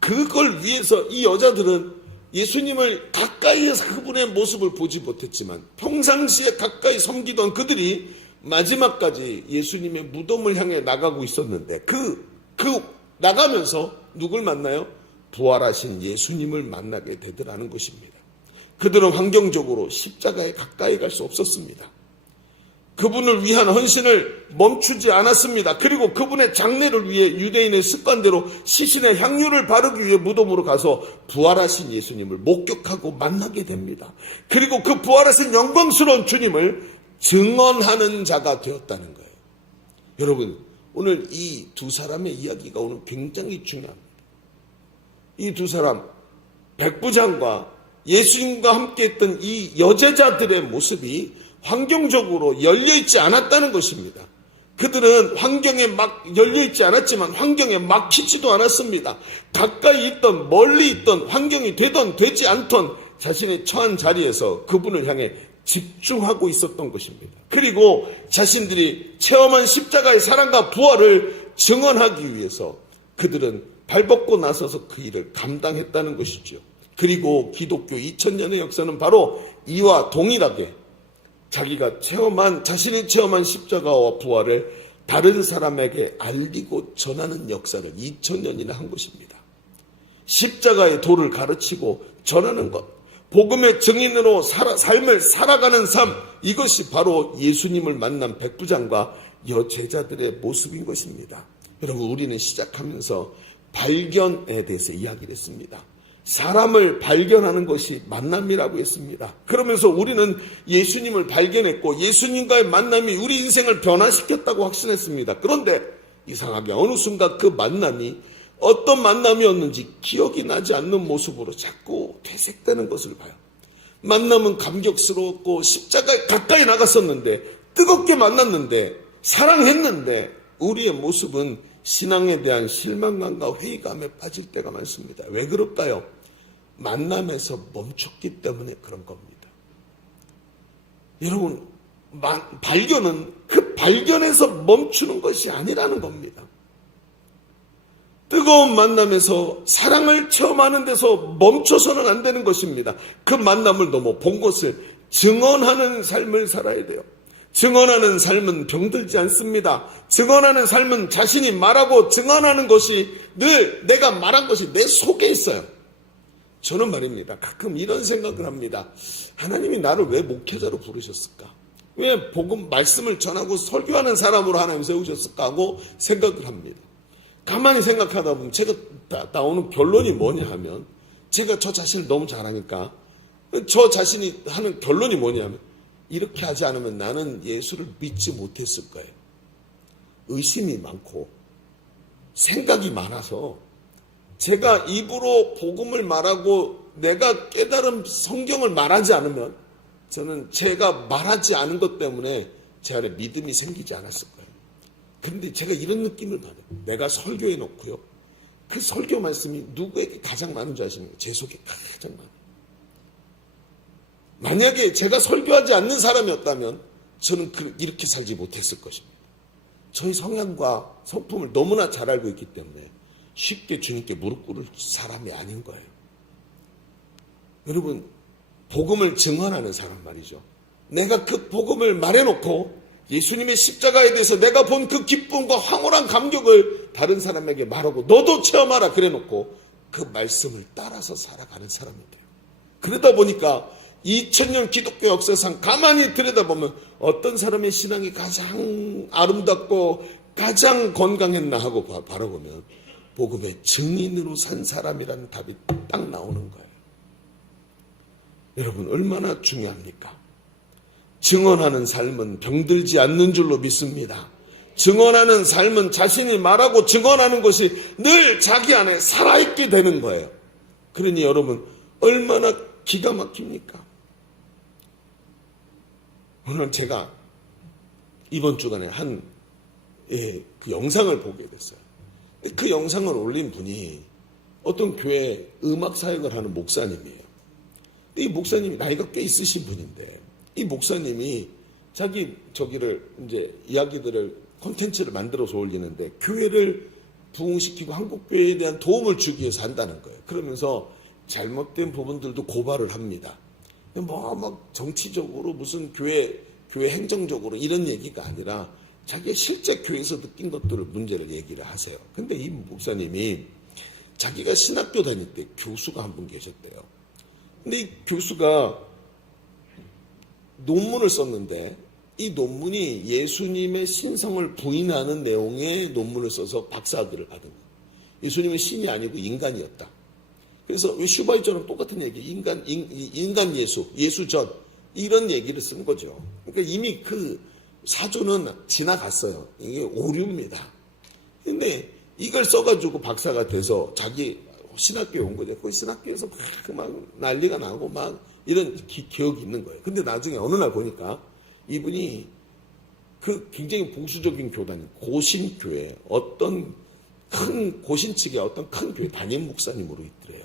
그걸 위해서 이 여자들은 예수님을 가까이에서 그분의 모습을 보지 못했지만 평상시에 가까이 섬기던 그들이 마지막까지 예수님의 무덤을 향해 나가고 있었는데 그 나가면서 누굴 만나요? 부활하신 예수님을 만나게 되더라는 것입니다. 그들은 환경적으로 십자가에 가까이 갈 수 없었습니다. 그분을 위한 헌신을 멈추지 않았습니다. 그리고 그분의 장례를 위해 유대인의 습관대로 시신의 향유를 바르기 위해 무덤으로 가서 부활하신 예수님을 목격하고 만나게 됩니다. 그리고 그 부활하신 영광스러운 주님을 증언하는 자가 되었다는 거예요. 여러분, 오늘 이 두 사람의 이야기가 오늘 굉장히 중요합니다. 이 두 사람, 백부장과 예수님과 함께 했던 이 여제자들의 모습이 환경적으로 열려있지 않았다는 것입니다. 그들은 환경에 막 열려있지 않았지만 환경에 막히지도 않았습니다. 가까이 있던 멀리 있던 환경이 되던 되지 않던 자신의 처한 자리에서 그분을 향해 집중하고 있었던 것입니다. 그리고 자신들이 체험한 십자가의 사랑과 부활을 증언하기 위해서 그들은 발벗고 나서서 그 일을 감당했다는 것이죠. 그리고 기독교 2000년의 역사는 바로 이와 동일하게 자신이 체험한 십자가와 부활을 다른 사람에게 알리고 전하는 역사를 2000년이나 한 것입니다. 십자가의 도를 가르치고 전하는 것, 복음의 증인으로 삶을 살아가는 삶, 이것이 바로 예수님을 만난 백부장과 여제자들의 모습인 것입니다. 여러분, 우리는 시작하면서 발견에 대해서 이야기를 했습니다. 사람을 발견하는 것이 만남이라고 했습니다. 그러면서 우리는 예수님을 발견했고 예수님과의 만남이 우리 인생을 변화시켰다고 확신했습니다. 그런데 이상하게 어느 순간 그 만남이 어떤 만남이었는지 기억이 나지 않는 모습으로 자꾸 퇴색되는 것을 봐요. 만남은 감격스러웠고 십자가에 가까이 나갔었는데 뜨겁게 만났는데 사랑했는데 우리의 모습은 신앙에 대한 실망감과 회의감에 빠질 때가 많습니다. 왜 그럴까요? 만남에서 멈췄기 때문에 그런 겁니다. 여러분, 발견은 그 발견에서 멈추는 것이 아니라는 겁니다. 뜨거운 만남에서 사랑을 체험하는 데서 멈춰서는 안 되는 것입니다. 그 만남을 넘어 본 것을 증언하는 삶을 살아야 돼요. 증언하는 삶은 병들지 않습니다. 증언하는 삶은 자신이 말하고 증언하는 것이 늘 내가 말한 것이 내 속에 있어요. 저는 말입니다. 가끔 이런 생각을 합니다. 하나님이 나를 왜 목회자로 부르셨을까? 왜 복음 말씀을 전하고 설교하는 사람으로 하나님 세우셨을까 하고 생각을 합니다. 가만히 생각하다 보면 제가 나오는 결론이 뭐냐 하면 제가 저 자신을 너무 잘하니까 저 자신이 하는 결론이 뭐냐 하면 이렇게 하지 않으면 나는 예수를 믿지 못했을 거예요. 의심이 많고 생각이 많아서 제가 입으로 복음을 말하고 내가 깨달은 성경을 말하지 않으면 저는 제가 말하지 않은 것 때문에 제 안에 믿음이 생기지 않았을 거예요. 그런데 제가 이런 느낌을 받아요. 내가 설교해 놓고요. 그 설교 말씀이 누구에게 가장 많은 줄 아시는 거예요? 제 속에 가장 많아요. 만약에 제가 설교하지 않는 사람이었다면 저는 이렇게 살지 못했을 것입니다. 저희 성향과 성품을 너무나 잘 알고 있기 때문에 쉽게 주님께 무릎 꿇을 사람이 아닌 거예요. 여러분, 복음을 증언하는 사람 말이죠. 내가 그 복음을 말해놓고 예수님의 십자가에 대해서 내가 본 그 기쁨과 황홀한 감격을 다른 사람에게 말하고 너도 체험하라 그래놓고 그 말씀을 따라서 살아가는 사람이 돼요. 그러다 보니까 2000년 기독교 역사상 가만히 들여다보면 어떤 사람의 신앙이 가장 아름답고 가장 건강했나 하고 바라보면 복음의 증인으로 산 사람이라는 답이 딱 나오는 거예요. 여러분, 얼마나 중요합니까? 증언하는 삶은 병들지 않는 줄로 믿습니다. 증언하는 삶은 자신이 말하고 증언하는 것이 늘 자기 안에 살아있게 되는 거예요. 그러니 여러분, 얼마나 기가 막힙니까? 오늘 제가 이번 주간에 그 영상을 보게 됐어요. 그 영상을 올린 분이 어떤 교회 음악 사역을 하는 목사님이에요. 이 목사님이 나이가 꽤 있으신 분인데 이 목사님이 자기 이제 이야기들을 콘텐츠를 만들어서 올리는데 교회를 부흥시키고 한국교회에 대한 도움을 주기 위해서 한다는 거예요. 그러면서 잘못된 부분들도 고발을 합니다. 막 정치적으로 무슨 교회 행정적으로 이런 얘기가 아니라 자기가 실제 교회에서 느낀 것들을 문제를 얘기를 하세요. 근데 이 목사님이 자기가 신학교 다닐 때 교수가 한 분 계셨대요. 근데 이 교수가 논문을 썼는데 이 논문이 예수님의 신성을 부인하는 내용의 논문을 써서 박사학위를 받은 거예요. 예수님은 신이 아니고 인간이었다. 그래서 슈바이처럼 똑같은 얘기, 인간 예수전 이런 얘기를 쓴 거죠. 그러니까 이미 그 사조는 지나갔어요. 이게 오류입니다. 근데 이걸 써가지고 박사가 돼서 자기 신학교에 온 거죠. 그 신학교에서 막 난리가 나고 막 이런 기억이 있는 거예요. 근데 나중에 어느 날 보니까 이분이 그 굉장히 보수적인 교단인 고신교회 어떤 큰 고신 측의 어떤 큰 교회 담임 목사님으로 있더래요.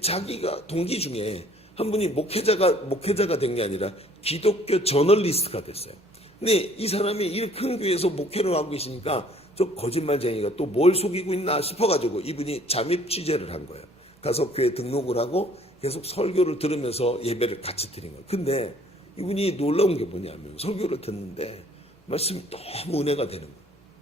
자기가 동기 중에 한 분이 목회자가 된 게 아니라 기독교 저널리스트가 됐어요. 근데 이 사람이 이 큰 교회에서 목회를 하고 계시니까 저 거짓말쟁이가 또 뭘 속이고 있나 싶어가지고 이분이 잠입 취재를 한 거예요. 가서 교회 등록을 하고 계속 설교를 들으면서 예배를 같이 드린 거예요. 근데 이분이 놀라운 게 뭐냐면 설교를 듣는데 말씀이 너무 은혜가 되는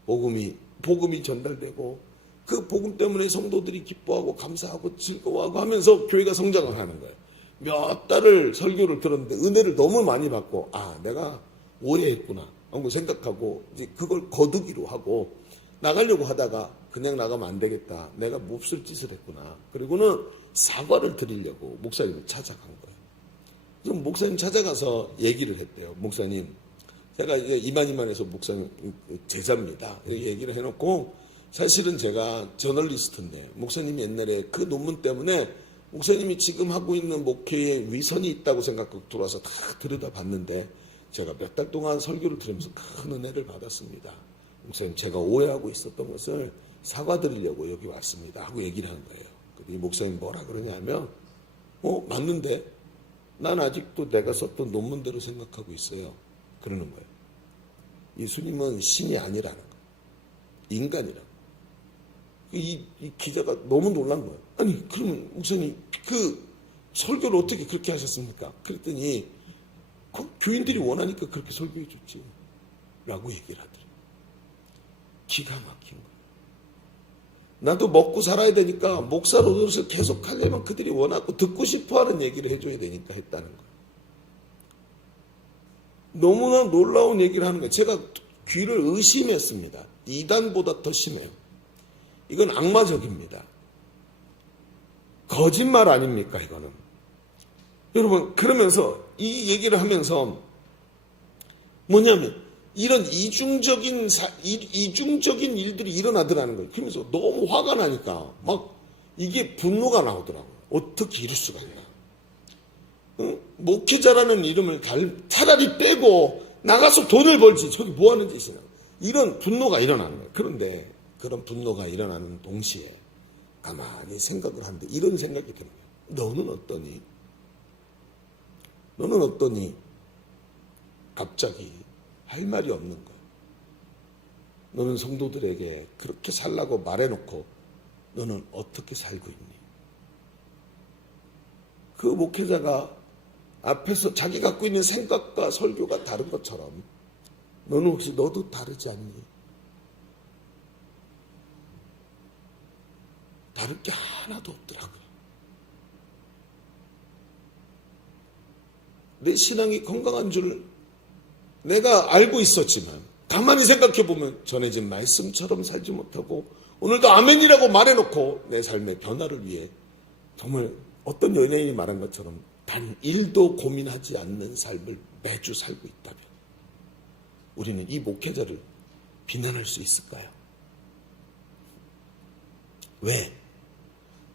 거예요. 복음이 전달되고 그 복음 때문에 성도들이 기뻐하고 감사하고 즐거워하고 하면서 교회가 성장을 하는 거예요. 몇 달을 설교를 들었는데 은혜를 너무 많이 받고 내가 오래 했구나 하고 생각하고 이제 그걸 거두기로 하고 나가려고 하다가 그냥 나가면 안 되겠다. 내가 몹쓸 짓을 했구나. 그리고는 사과를 드리려고 목사님을 찾아간 거예요. 그럼 목사님 찾아가서 얘기를 했대요. 목사님, 제가 이만희만해서 목사님 제자입니다. 얘기를 해놓고, 사실은 제가 저널리스트인데 목사님이 옛날에 그 논문 때문에 목사님이 지금 하고 있는 목회에 위선이 있다고 생각하고 들어와서 다 들여다봤는데 제가 몇 달 동안 설교를 들으면서 큰 은혜를 받았습니다. 목사님, 제가 오해하고 있었던 것을 사과드리려고 여기 왔습니다 하고 얘기를 하는 거예요. 이 목사님 뭐라 그러냐면, 맞는데 난 아직도 내가 썼던 논문대로 생각하고 있어요. 그러는 거예요. 예수님은 신이 아니라는 거예요. 인간이라고. 이 기자가 너무 놀란 거예요. 아니, 그러면 목사님 그 설교를 어떻게 그렇게 하셨습니까? 그랬더니 교인들이 원하니까 그렇게 설교해 줬지 라고 얘기를 하더래요. 기가 막힌 거예요. 나도 먹고 살아야 되니까 목사 노릇을 계속 하려면 그들이 원하고 듣고 싶어하는 얘기를 해줘야 되니까 했다는 거예요. 너무나 놀라운 얘기를 하는 거예요. 제가 귀를 의심했습니다. 이단보다 더 심해요. 이건 악마적입니다. 거짓말 아닙니까, 이거는? 여러분, 그러면서 이 얘기를 하면서 뭐냐면 이런 이중적인 일들이 일어나더라는 거예요. 그러면서 너무 화가 나니까 막 이게 분노가 나오더라고요. 어떻게 이럴 수가 있나? 목회자라는 이름을 차라리 빼고 나가서 돈을 벌지, 저기 뭐 하는 짓이냐, 이런 분노가 일어나는 거예요. 그런데 그런 분노가 일어나는 동시에 가만히 생각을 하는데 이런 생각이 드는 거예요. 너는 어떠니? 너는 어떠니? 갑자기 할 말이 없는 거예요. 너는 성도들에게 그렇게 살라고 말해놓고 너는 어떻게 살고 있니? 그 목회자가 앞에서 자기 갖고 있는 생각과 설교가 다른 것처럼 너는 혹시 너도 다르지 않니? 다를 게 하나도 없더라고요. 내 신앙이 건강한 줄 내가 알고 있었지만 가만히 생각해보면 전해진 말씀처럼 살지 못하고 오늘도 아멘이라고 말해놓고 내 삶의 변화를 위해 정말 어떤 연예인이 말한 것처럼 단 1도 고민하지 않는 삶을 매주 살고 있다면 우리는 이 목회자를 비난할 수 있을까요? 왜?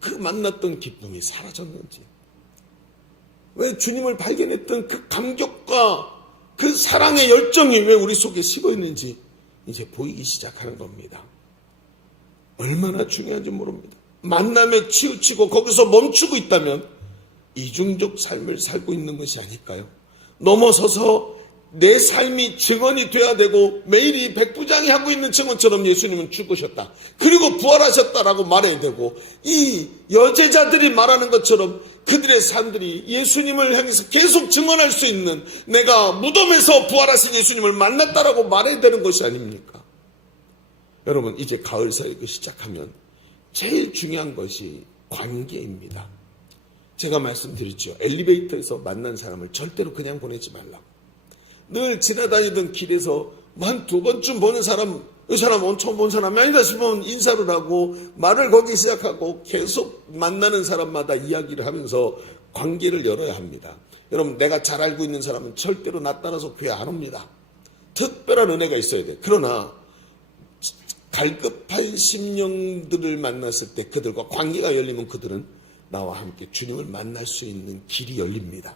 그 만났던 기쁨이 사라졌는지, 왜 주님을 발견했던 그 감격과 그 사랑의 열정이 왜 우리 속에 식어있는지 이제 보이기 시작하는 겁니다. 얼마나 중요한지 모릅니다. 만남에 치우치고 거기서 멈추고 있다면 이중적 삶을 살고 있는 것이 아닐까요? 넘어서서 내 삶이 증언이 돼야 되고 매일이 백부장이 하고 있는 증언처럼 예수님은 죽으셨다, 그리고 부활하셨다라고 말해야 되고, 이 여제자들이 말하는 것처럼 그들의 삶들이 예수님을 향해서 계속 증언할 수 있는, 내가 무덤에서 부활하신 예수님을 만났다라고 말해야 되는 것이 아닙니까? 여러분, 이제 가을 사역을 시작하면 제일 중요한 것이 관계입니다. 제가 말씀드렸죠. 엘리베이터에서 만난 사람을 절대로 그냥 보내지 말라고. 늘 지나다니던 길에서 한 두 번쯤 보는 사람, 이 사람 처음 본 사람이 아니다 싶으면 인사를 하고 말을 걸기 시작하고 계속 만나는 사람마다 이야기를 하면서 관계를 열어야 합니다. 여러분, 내가 잘 알고 있는 사람은 절대로 나 따라서 교회 안 옵니다. 특별한 은혜가 있어야 돼. 그러나 갈급한 심령들을 만났을 때 그들과 관계가 열리면 그들은 나와 함께 주님을 만날 수 있는 길이 열립니다.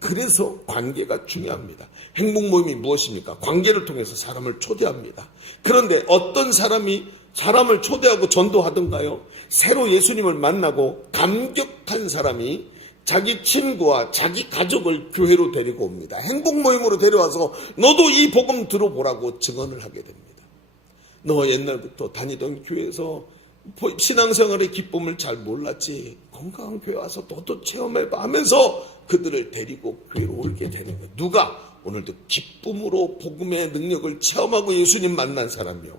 그래서 관계가 중요합니다. 행복 모임이 무엇입니까? 관계를 통해서 사람을 초대합니다. 그런데 어떤 사람이 사람을 초대하고 전도하던가요? 새로 예수님을 만나고 감격한 사람이 자기 친구와 자기 가족을 교회로 데리고 옵니다. 행복 모임으로 데려와서 너도 이 복음 들어보라고 증언을 하게 됩니다. 너 옛날부터 다니던 교회에서 신앙생활의 기쁨을 잘 몰랐지, 건강한 교회 와서 너도 체험해봐 하면서 그들을 데리고 교회로 오게 되는 거예요. 누가? 오늘도 기쁨으로 복음의 능력을 체험하고 예수님 만난 사람이요,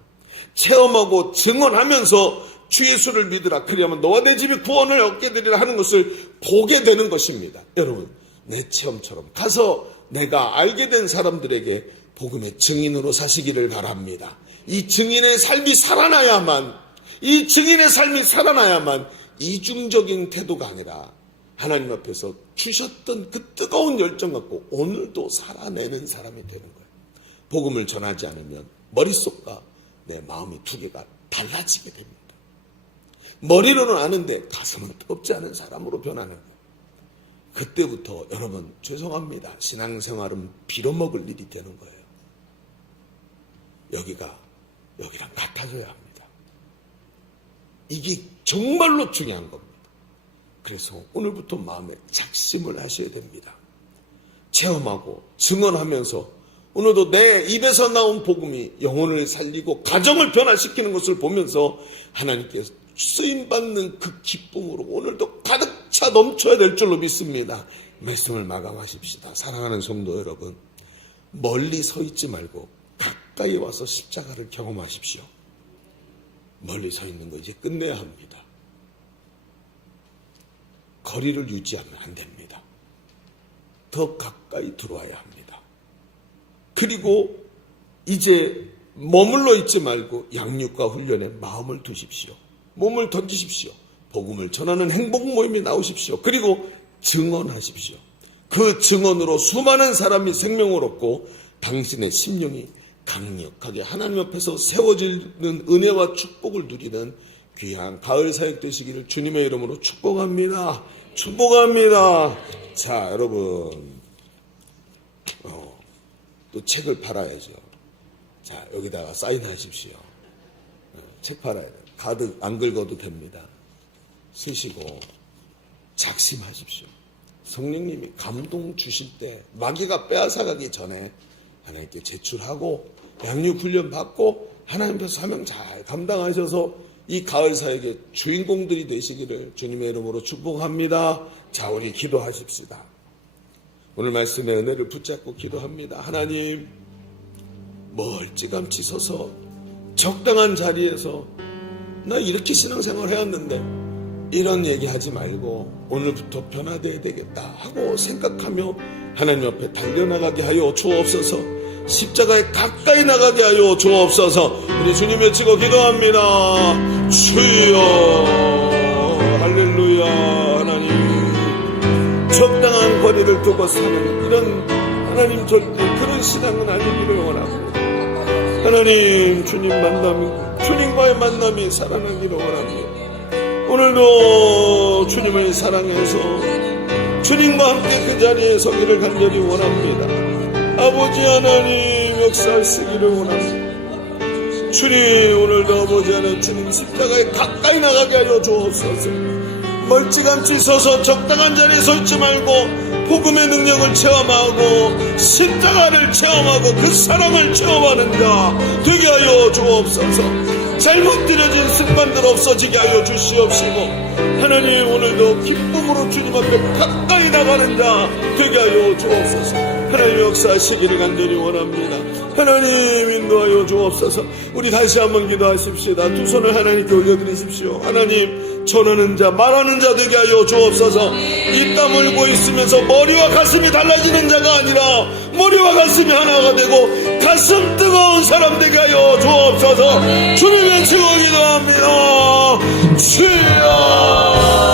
체험하고 증언하면서 주 예수를 믿으라, 그리하면 너와 내 집이 구원을 얻게 되리라 하는 것을 보게 되는 것입니다. 여러분, 내 체험처럼 가서 내가 알게 된 사람들에게 복음의 증인으로 사시기를 바랍니다. 이 증인의 삶이 살아나야만 이 증인의 삶이 살아나야만 이중적인 태도가 아니라 하나님 앞에서 주셨던 그 뜨거운 열정 갖고 오늘도 살아내는 사람이 되는 거예요. 복음을 전하지 않으면 머릿속과 내 마음이 두 개가 달라지게 됩니다. 머리로는 아는데 가슴은 뜨겁지 않은 사람으로 변하는 거예요. 그때부터 여러분 죄송합니다. 신앙생활은 빌어먹을 일이 되는 거예요. 여기랑 같아져야 합니다. 이게 정말로 중요한 겁니다. 그래서 오늘부터 마음에 작심을 하셔야 됩니다. 체험하고 증언하면서 오늘도 내 입에서 나온 복음이 영혼을 살리고 가정을 변화시키는 것을 보면서 하나님께서 쓰임받는 그 기쁨으로 오늘도 가득 차 넘쳐야 될 줄로 믿습니다. 말씀을 마감하십시다. 사랑하는 성도 여러분, 멀리 서 있지 말고 가까이 와서 십자가를 경험하십시오. 멀리 서 있는 거 이제 끝내야 합니다. 거리를 유지하면 안 됩니다. 더 가까이 들어와야 합니다. 그리고 이제 머물러 있지 말고 양육과 훈련에 마음을 두십시오. 몸을 던지십시오. 복음을 전하는 행복 모임에 나오십시오. 그리고 증언하십시오. 그 증언으로 수많은 사람이 생명을 얻고 당신의 심령이 강력하게 하나님 앞에서 세워지는 은혜와 축복을 누리는 귀한 가을 사역 되시기를 주님의 이름으로 축복합니다. 축복합니다. 자, 여러분 또 책을 팔아야죠. 자, 여기다가 사인하십시오. 책 팔아야 돼요. 가득 안 긁어도 됩니다. 쓰시고 작심하십시오. 성령님이 감동 주실 때 마귀가 빼앗아가기 전에 하나님께 제출하고 양육훈련 받고 하나님 앞에서 사명 잘 감당하셔서 이 가을 사역의 주인공들이 되시기를 주님의 이름으로 축복합니다. 자, 우리 기도하십시다. 오늘 말씀의 은혜를 붙잡고 기도합니다. 하나님, 멀찌감치 서서 적당한 자리에서 나 이렇게 신앙생활 해왔는데 이런 얘기하지 말고 오늘부터 변화되어야 되겠다 하고 생각하며 하나님 앞에 달려나가게 하여 주옵소서. 십자가에 가까이 나가게 하여 주옵소서. 우리 주님 외치고 기도합니다. 주여, 할렐루야. 하나님, 적당한 거리를 두고 사는 이런 하나님 절대 그런 신앙은 아니기를 원합니다. 하나님, 주님과의 만남이 살아나기를 원합니다. 오늘도 주님을 사랑해서 주님과 함께 그 자리에 서기를 간절히 원합니다. 아버지 하나님, 역사하시기를 원합니다. 주님, 오늘도 아버지 하나님, 주님 십자가에 가까이 나가게 하여 주옵소서. 멀찌감치 서서 적당한 자리에 서 있지 말고 복음의 능력을 체험하고 십자가를 체험하고 그 사랑을 체험하는 자 되게 하여 주옵소서. 잘못 들여진 습관들 없어지게 하여 주시옵시고 하나님, 오늘도 기쁨으로 주님 앞에 가까이 나가는 자 되게 하여 주옵소서. 하나님, 역사하시기를 간절히 원합니다. 하나님, 인도하여 주옵소서. 우리 다시 한번 기도하십시다. 두 손을 하나님께 올려드리십시오. 하나님, 전하는 자, 말하는 자 되게 하여 주옵소서. 입 다물고 있으면서 머리와 가슴이 달라지는 자가 아니라 머리와 가슴이 하나가 되고 가슴 뜨거운 사람 되게 하여 주옵소서. 주님 외치고 기도합니다. 주여,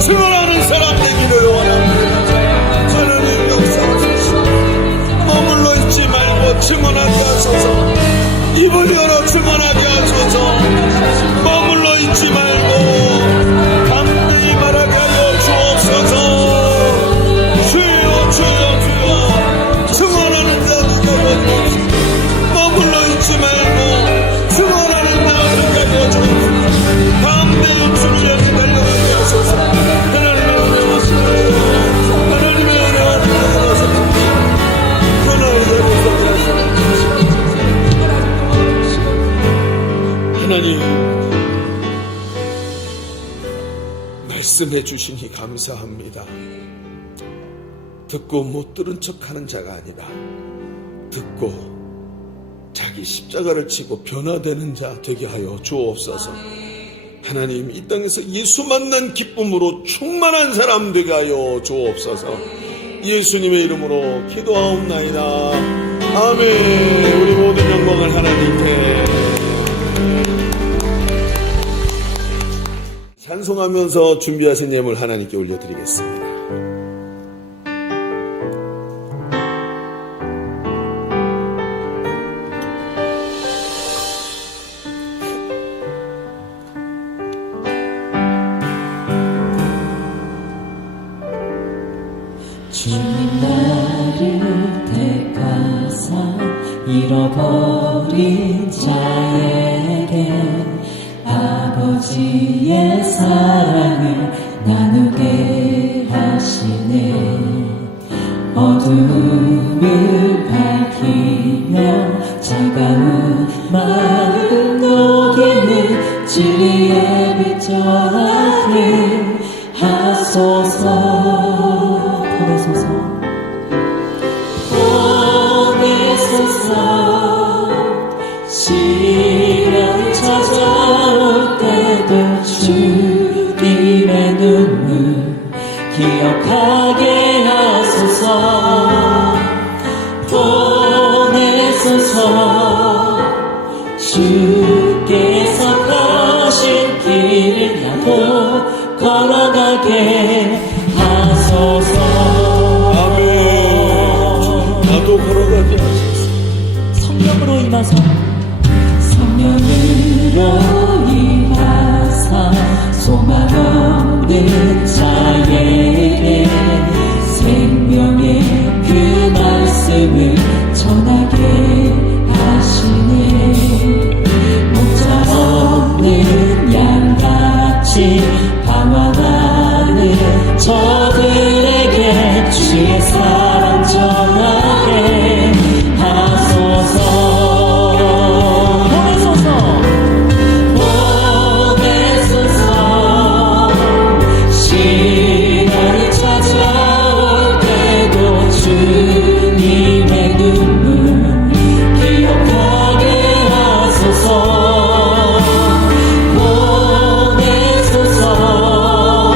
증언하는 사람 되기를 원합니다. 하나님, 역사하소서. 머물러 있지 말고 증언하게 하소서. 입을 열어 증언하게 하소서. 머물러 있지 말고 담대히 말하게 하여 주옵소서. 주여, 주여, 주여. 증언하는 자도 되고 머물러 있지 말고 증언하는 자도 되게 주옵소서. 담대히 주를 향해 달려가게 하소서. 하나님, 말씀해 주시니 감사합니다. 듣고 못 들은 척하는 자가 아니라 듣고 자기 십자가를 치고 변화되는 자 되게 하여 주옵소서. 하나님, 이 땅에서 예수 만난 기쁨으로 충만한 사람 되게 하여 주옵소서. 예수님의 이름으로 기도하옵나이다. 아멘. 우리 모든 영광을 하나님께. 찬송하면서 준비하신 예물 하나님께 올려드리겠습니다. 주님 나를 택하사 잃어버린 자에게 아버지의 사랑을 나누게 하시네. 어둠을 밝히며 차가운 마음 녹이는 진리의 빛 전하게 하소서. 보내소서. 시련이 찾아올 때도 주님의 눈물 기억하게 하소서. 보내소서. 주께서 가신 길을 나도 걸어가게 하소서. 나도 걸어가게 하소서. 성령으로 임하사 성령으로 임하사 소망 없는 자에게 생명의 그 말씀을 전하게 하시네. 목자 없는 양같이 방황하는 저들에게 주의 사랑 전하게 하소서. 보내소서. 시간이 찾아올 때도 주님의 눈물 기억하게 하소서. 보내소서.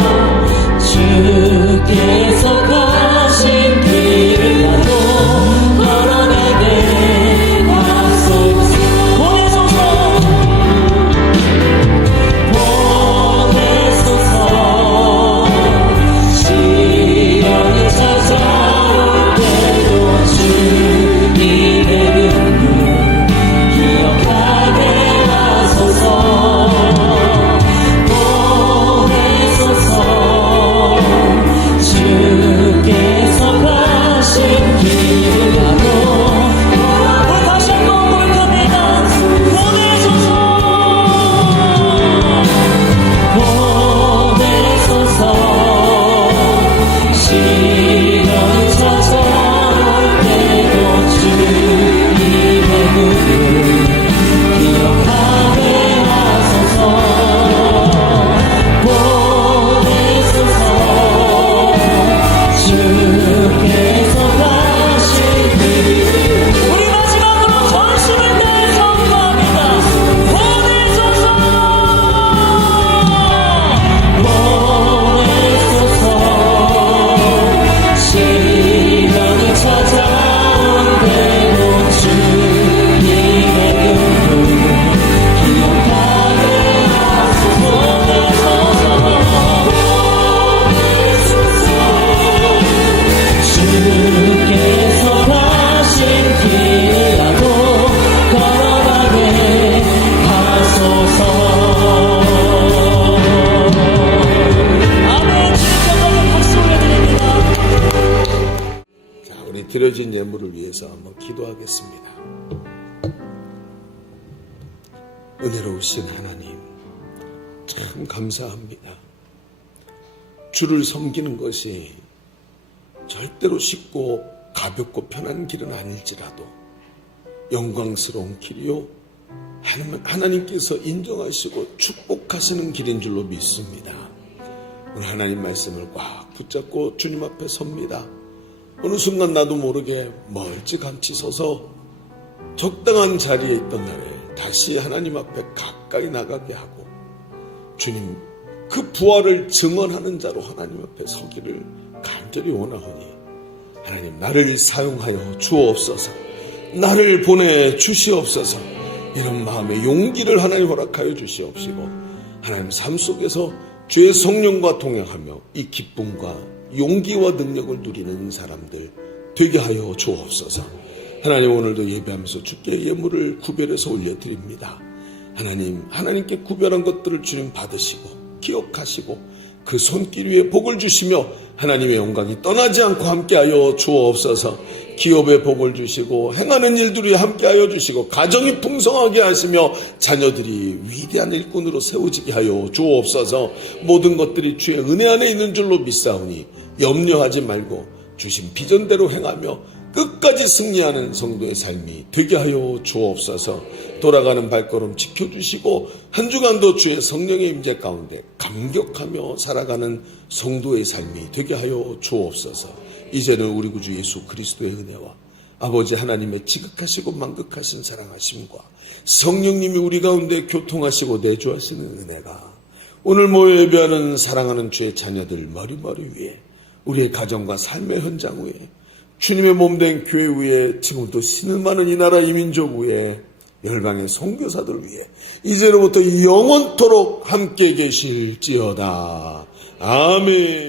주께서 가신 길을 나도 걸어가게 하소서. 보내소서. 시련이 찾아올 때도 주님의 눈물 기억하게 하소서. 보내소서. 주께서 가신 길을 가고 다시 한번 고백합니다. 보내소서. 보내소서. 시련이 찾아올 때도 주님의 눈을 기억하게 하소서. 보내소서. 주께서 가신 길. 우리 마지막으로 전심을 다해서 기도합니다. 보내소서. 보내소서. 시련이 찾아올 때도 주님의 눈물 기억하게 하소서. 주께서 가신 길을 나도 걸어가게 하소서. 아멘. 주님께 박수 올려드립니다. 자, 우리 드려진 예물을 위해서 한번 기도하겠습니다. 은혜로우신 하나님, 참 감사합니다. 주를 섬기는 것이 절대로 쉽고 가볍고 편한 길은 아닐지라도 영광스러운 길이요, 하나님께서 인정하시고 축복하시는 길인 줄로 믿습니다. 오늘 하나님 말씀을 꽉 붙잡고 주님 앞에 섭니다. 어느 순간 나도 모르게 멀찌감치 서서 적당한 자리에 있던 날에 다시 하나님 앞에 가까이 나가게 하고 주님 그 부활을 증언하는 자로 하나님 앞에 서기를 간절히 원하오니 하나님 나를 사용하여 주옵소서. 나를 보내주시옵소서. 이런 마음의 용기를 하나님 허락하여 주시옵시고 하나님 삶 속에서 주의 성령과 동행하며 이 기쁨과 용기와 능력을 누리는 사람들 되게 하여 주옵소서. 하나님 오늘도 예배하면서 주께 예물을 구별해서 올려드립니다. 하나님 하나님께 구별한 것들을 주님 받으시고 기억하시고 그 손길 위에 복을 주시며 하나님의 영광이 떠나지 않고 함께하여 주옵소서. 기업에 복을 주시고 행하는 일들이 함께하여 주시고 가정이 풍성하게 하시며 자녀들이 위대한 일꾼으로 세워지게 하여 주옵소서. 모든 것들이 주의 은혜 안에 있는 줄로 믿사오니 염려하지 말고 주신 비전대로 행하며 끝까지 승리하는 성도의 삶이 되게 하여 주옵소서. 돌아가는 발걸음 지켜주시고 한 주간도 주의 성령의 임재 가운데 감격하며 살아가는 성도의 삶이 되게 하여 주옵소서. 이제는 우리 구주 예수 그리스도의 은혜와 아버지 하나님의 지극하시고 만극하신 사랑하심과 성령님이 우리 가운데 교통하시고 내주하시는 은혜가 오늘 모여 예배하는 사랑하는 주의 자녀들 머리머리 위에 우리의 가정과 삶의 현장 위에 주님의 몸된 교회 위에 지금도 신음하는 이 나라 이 민족 위에 열방의 선교사들 위해 이제로부터 영원토록 함께 계실지어다. 아멘.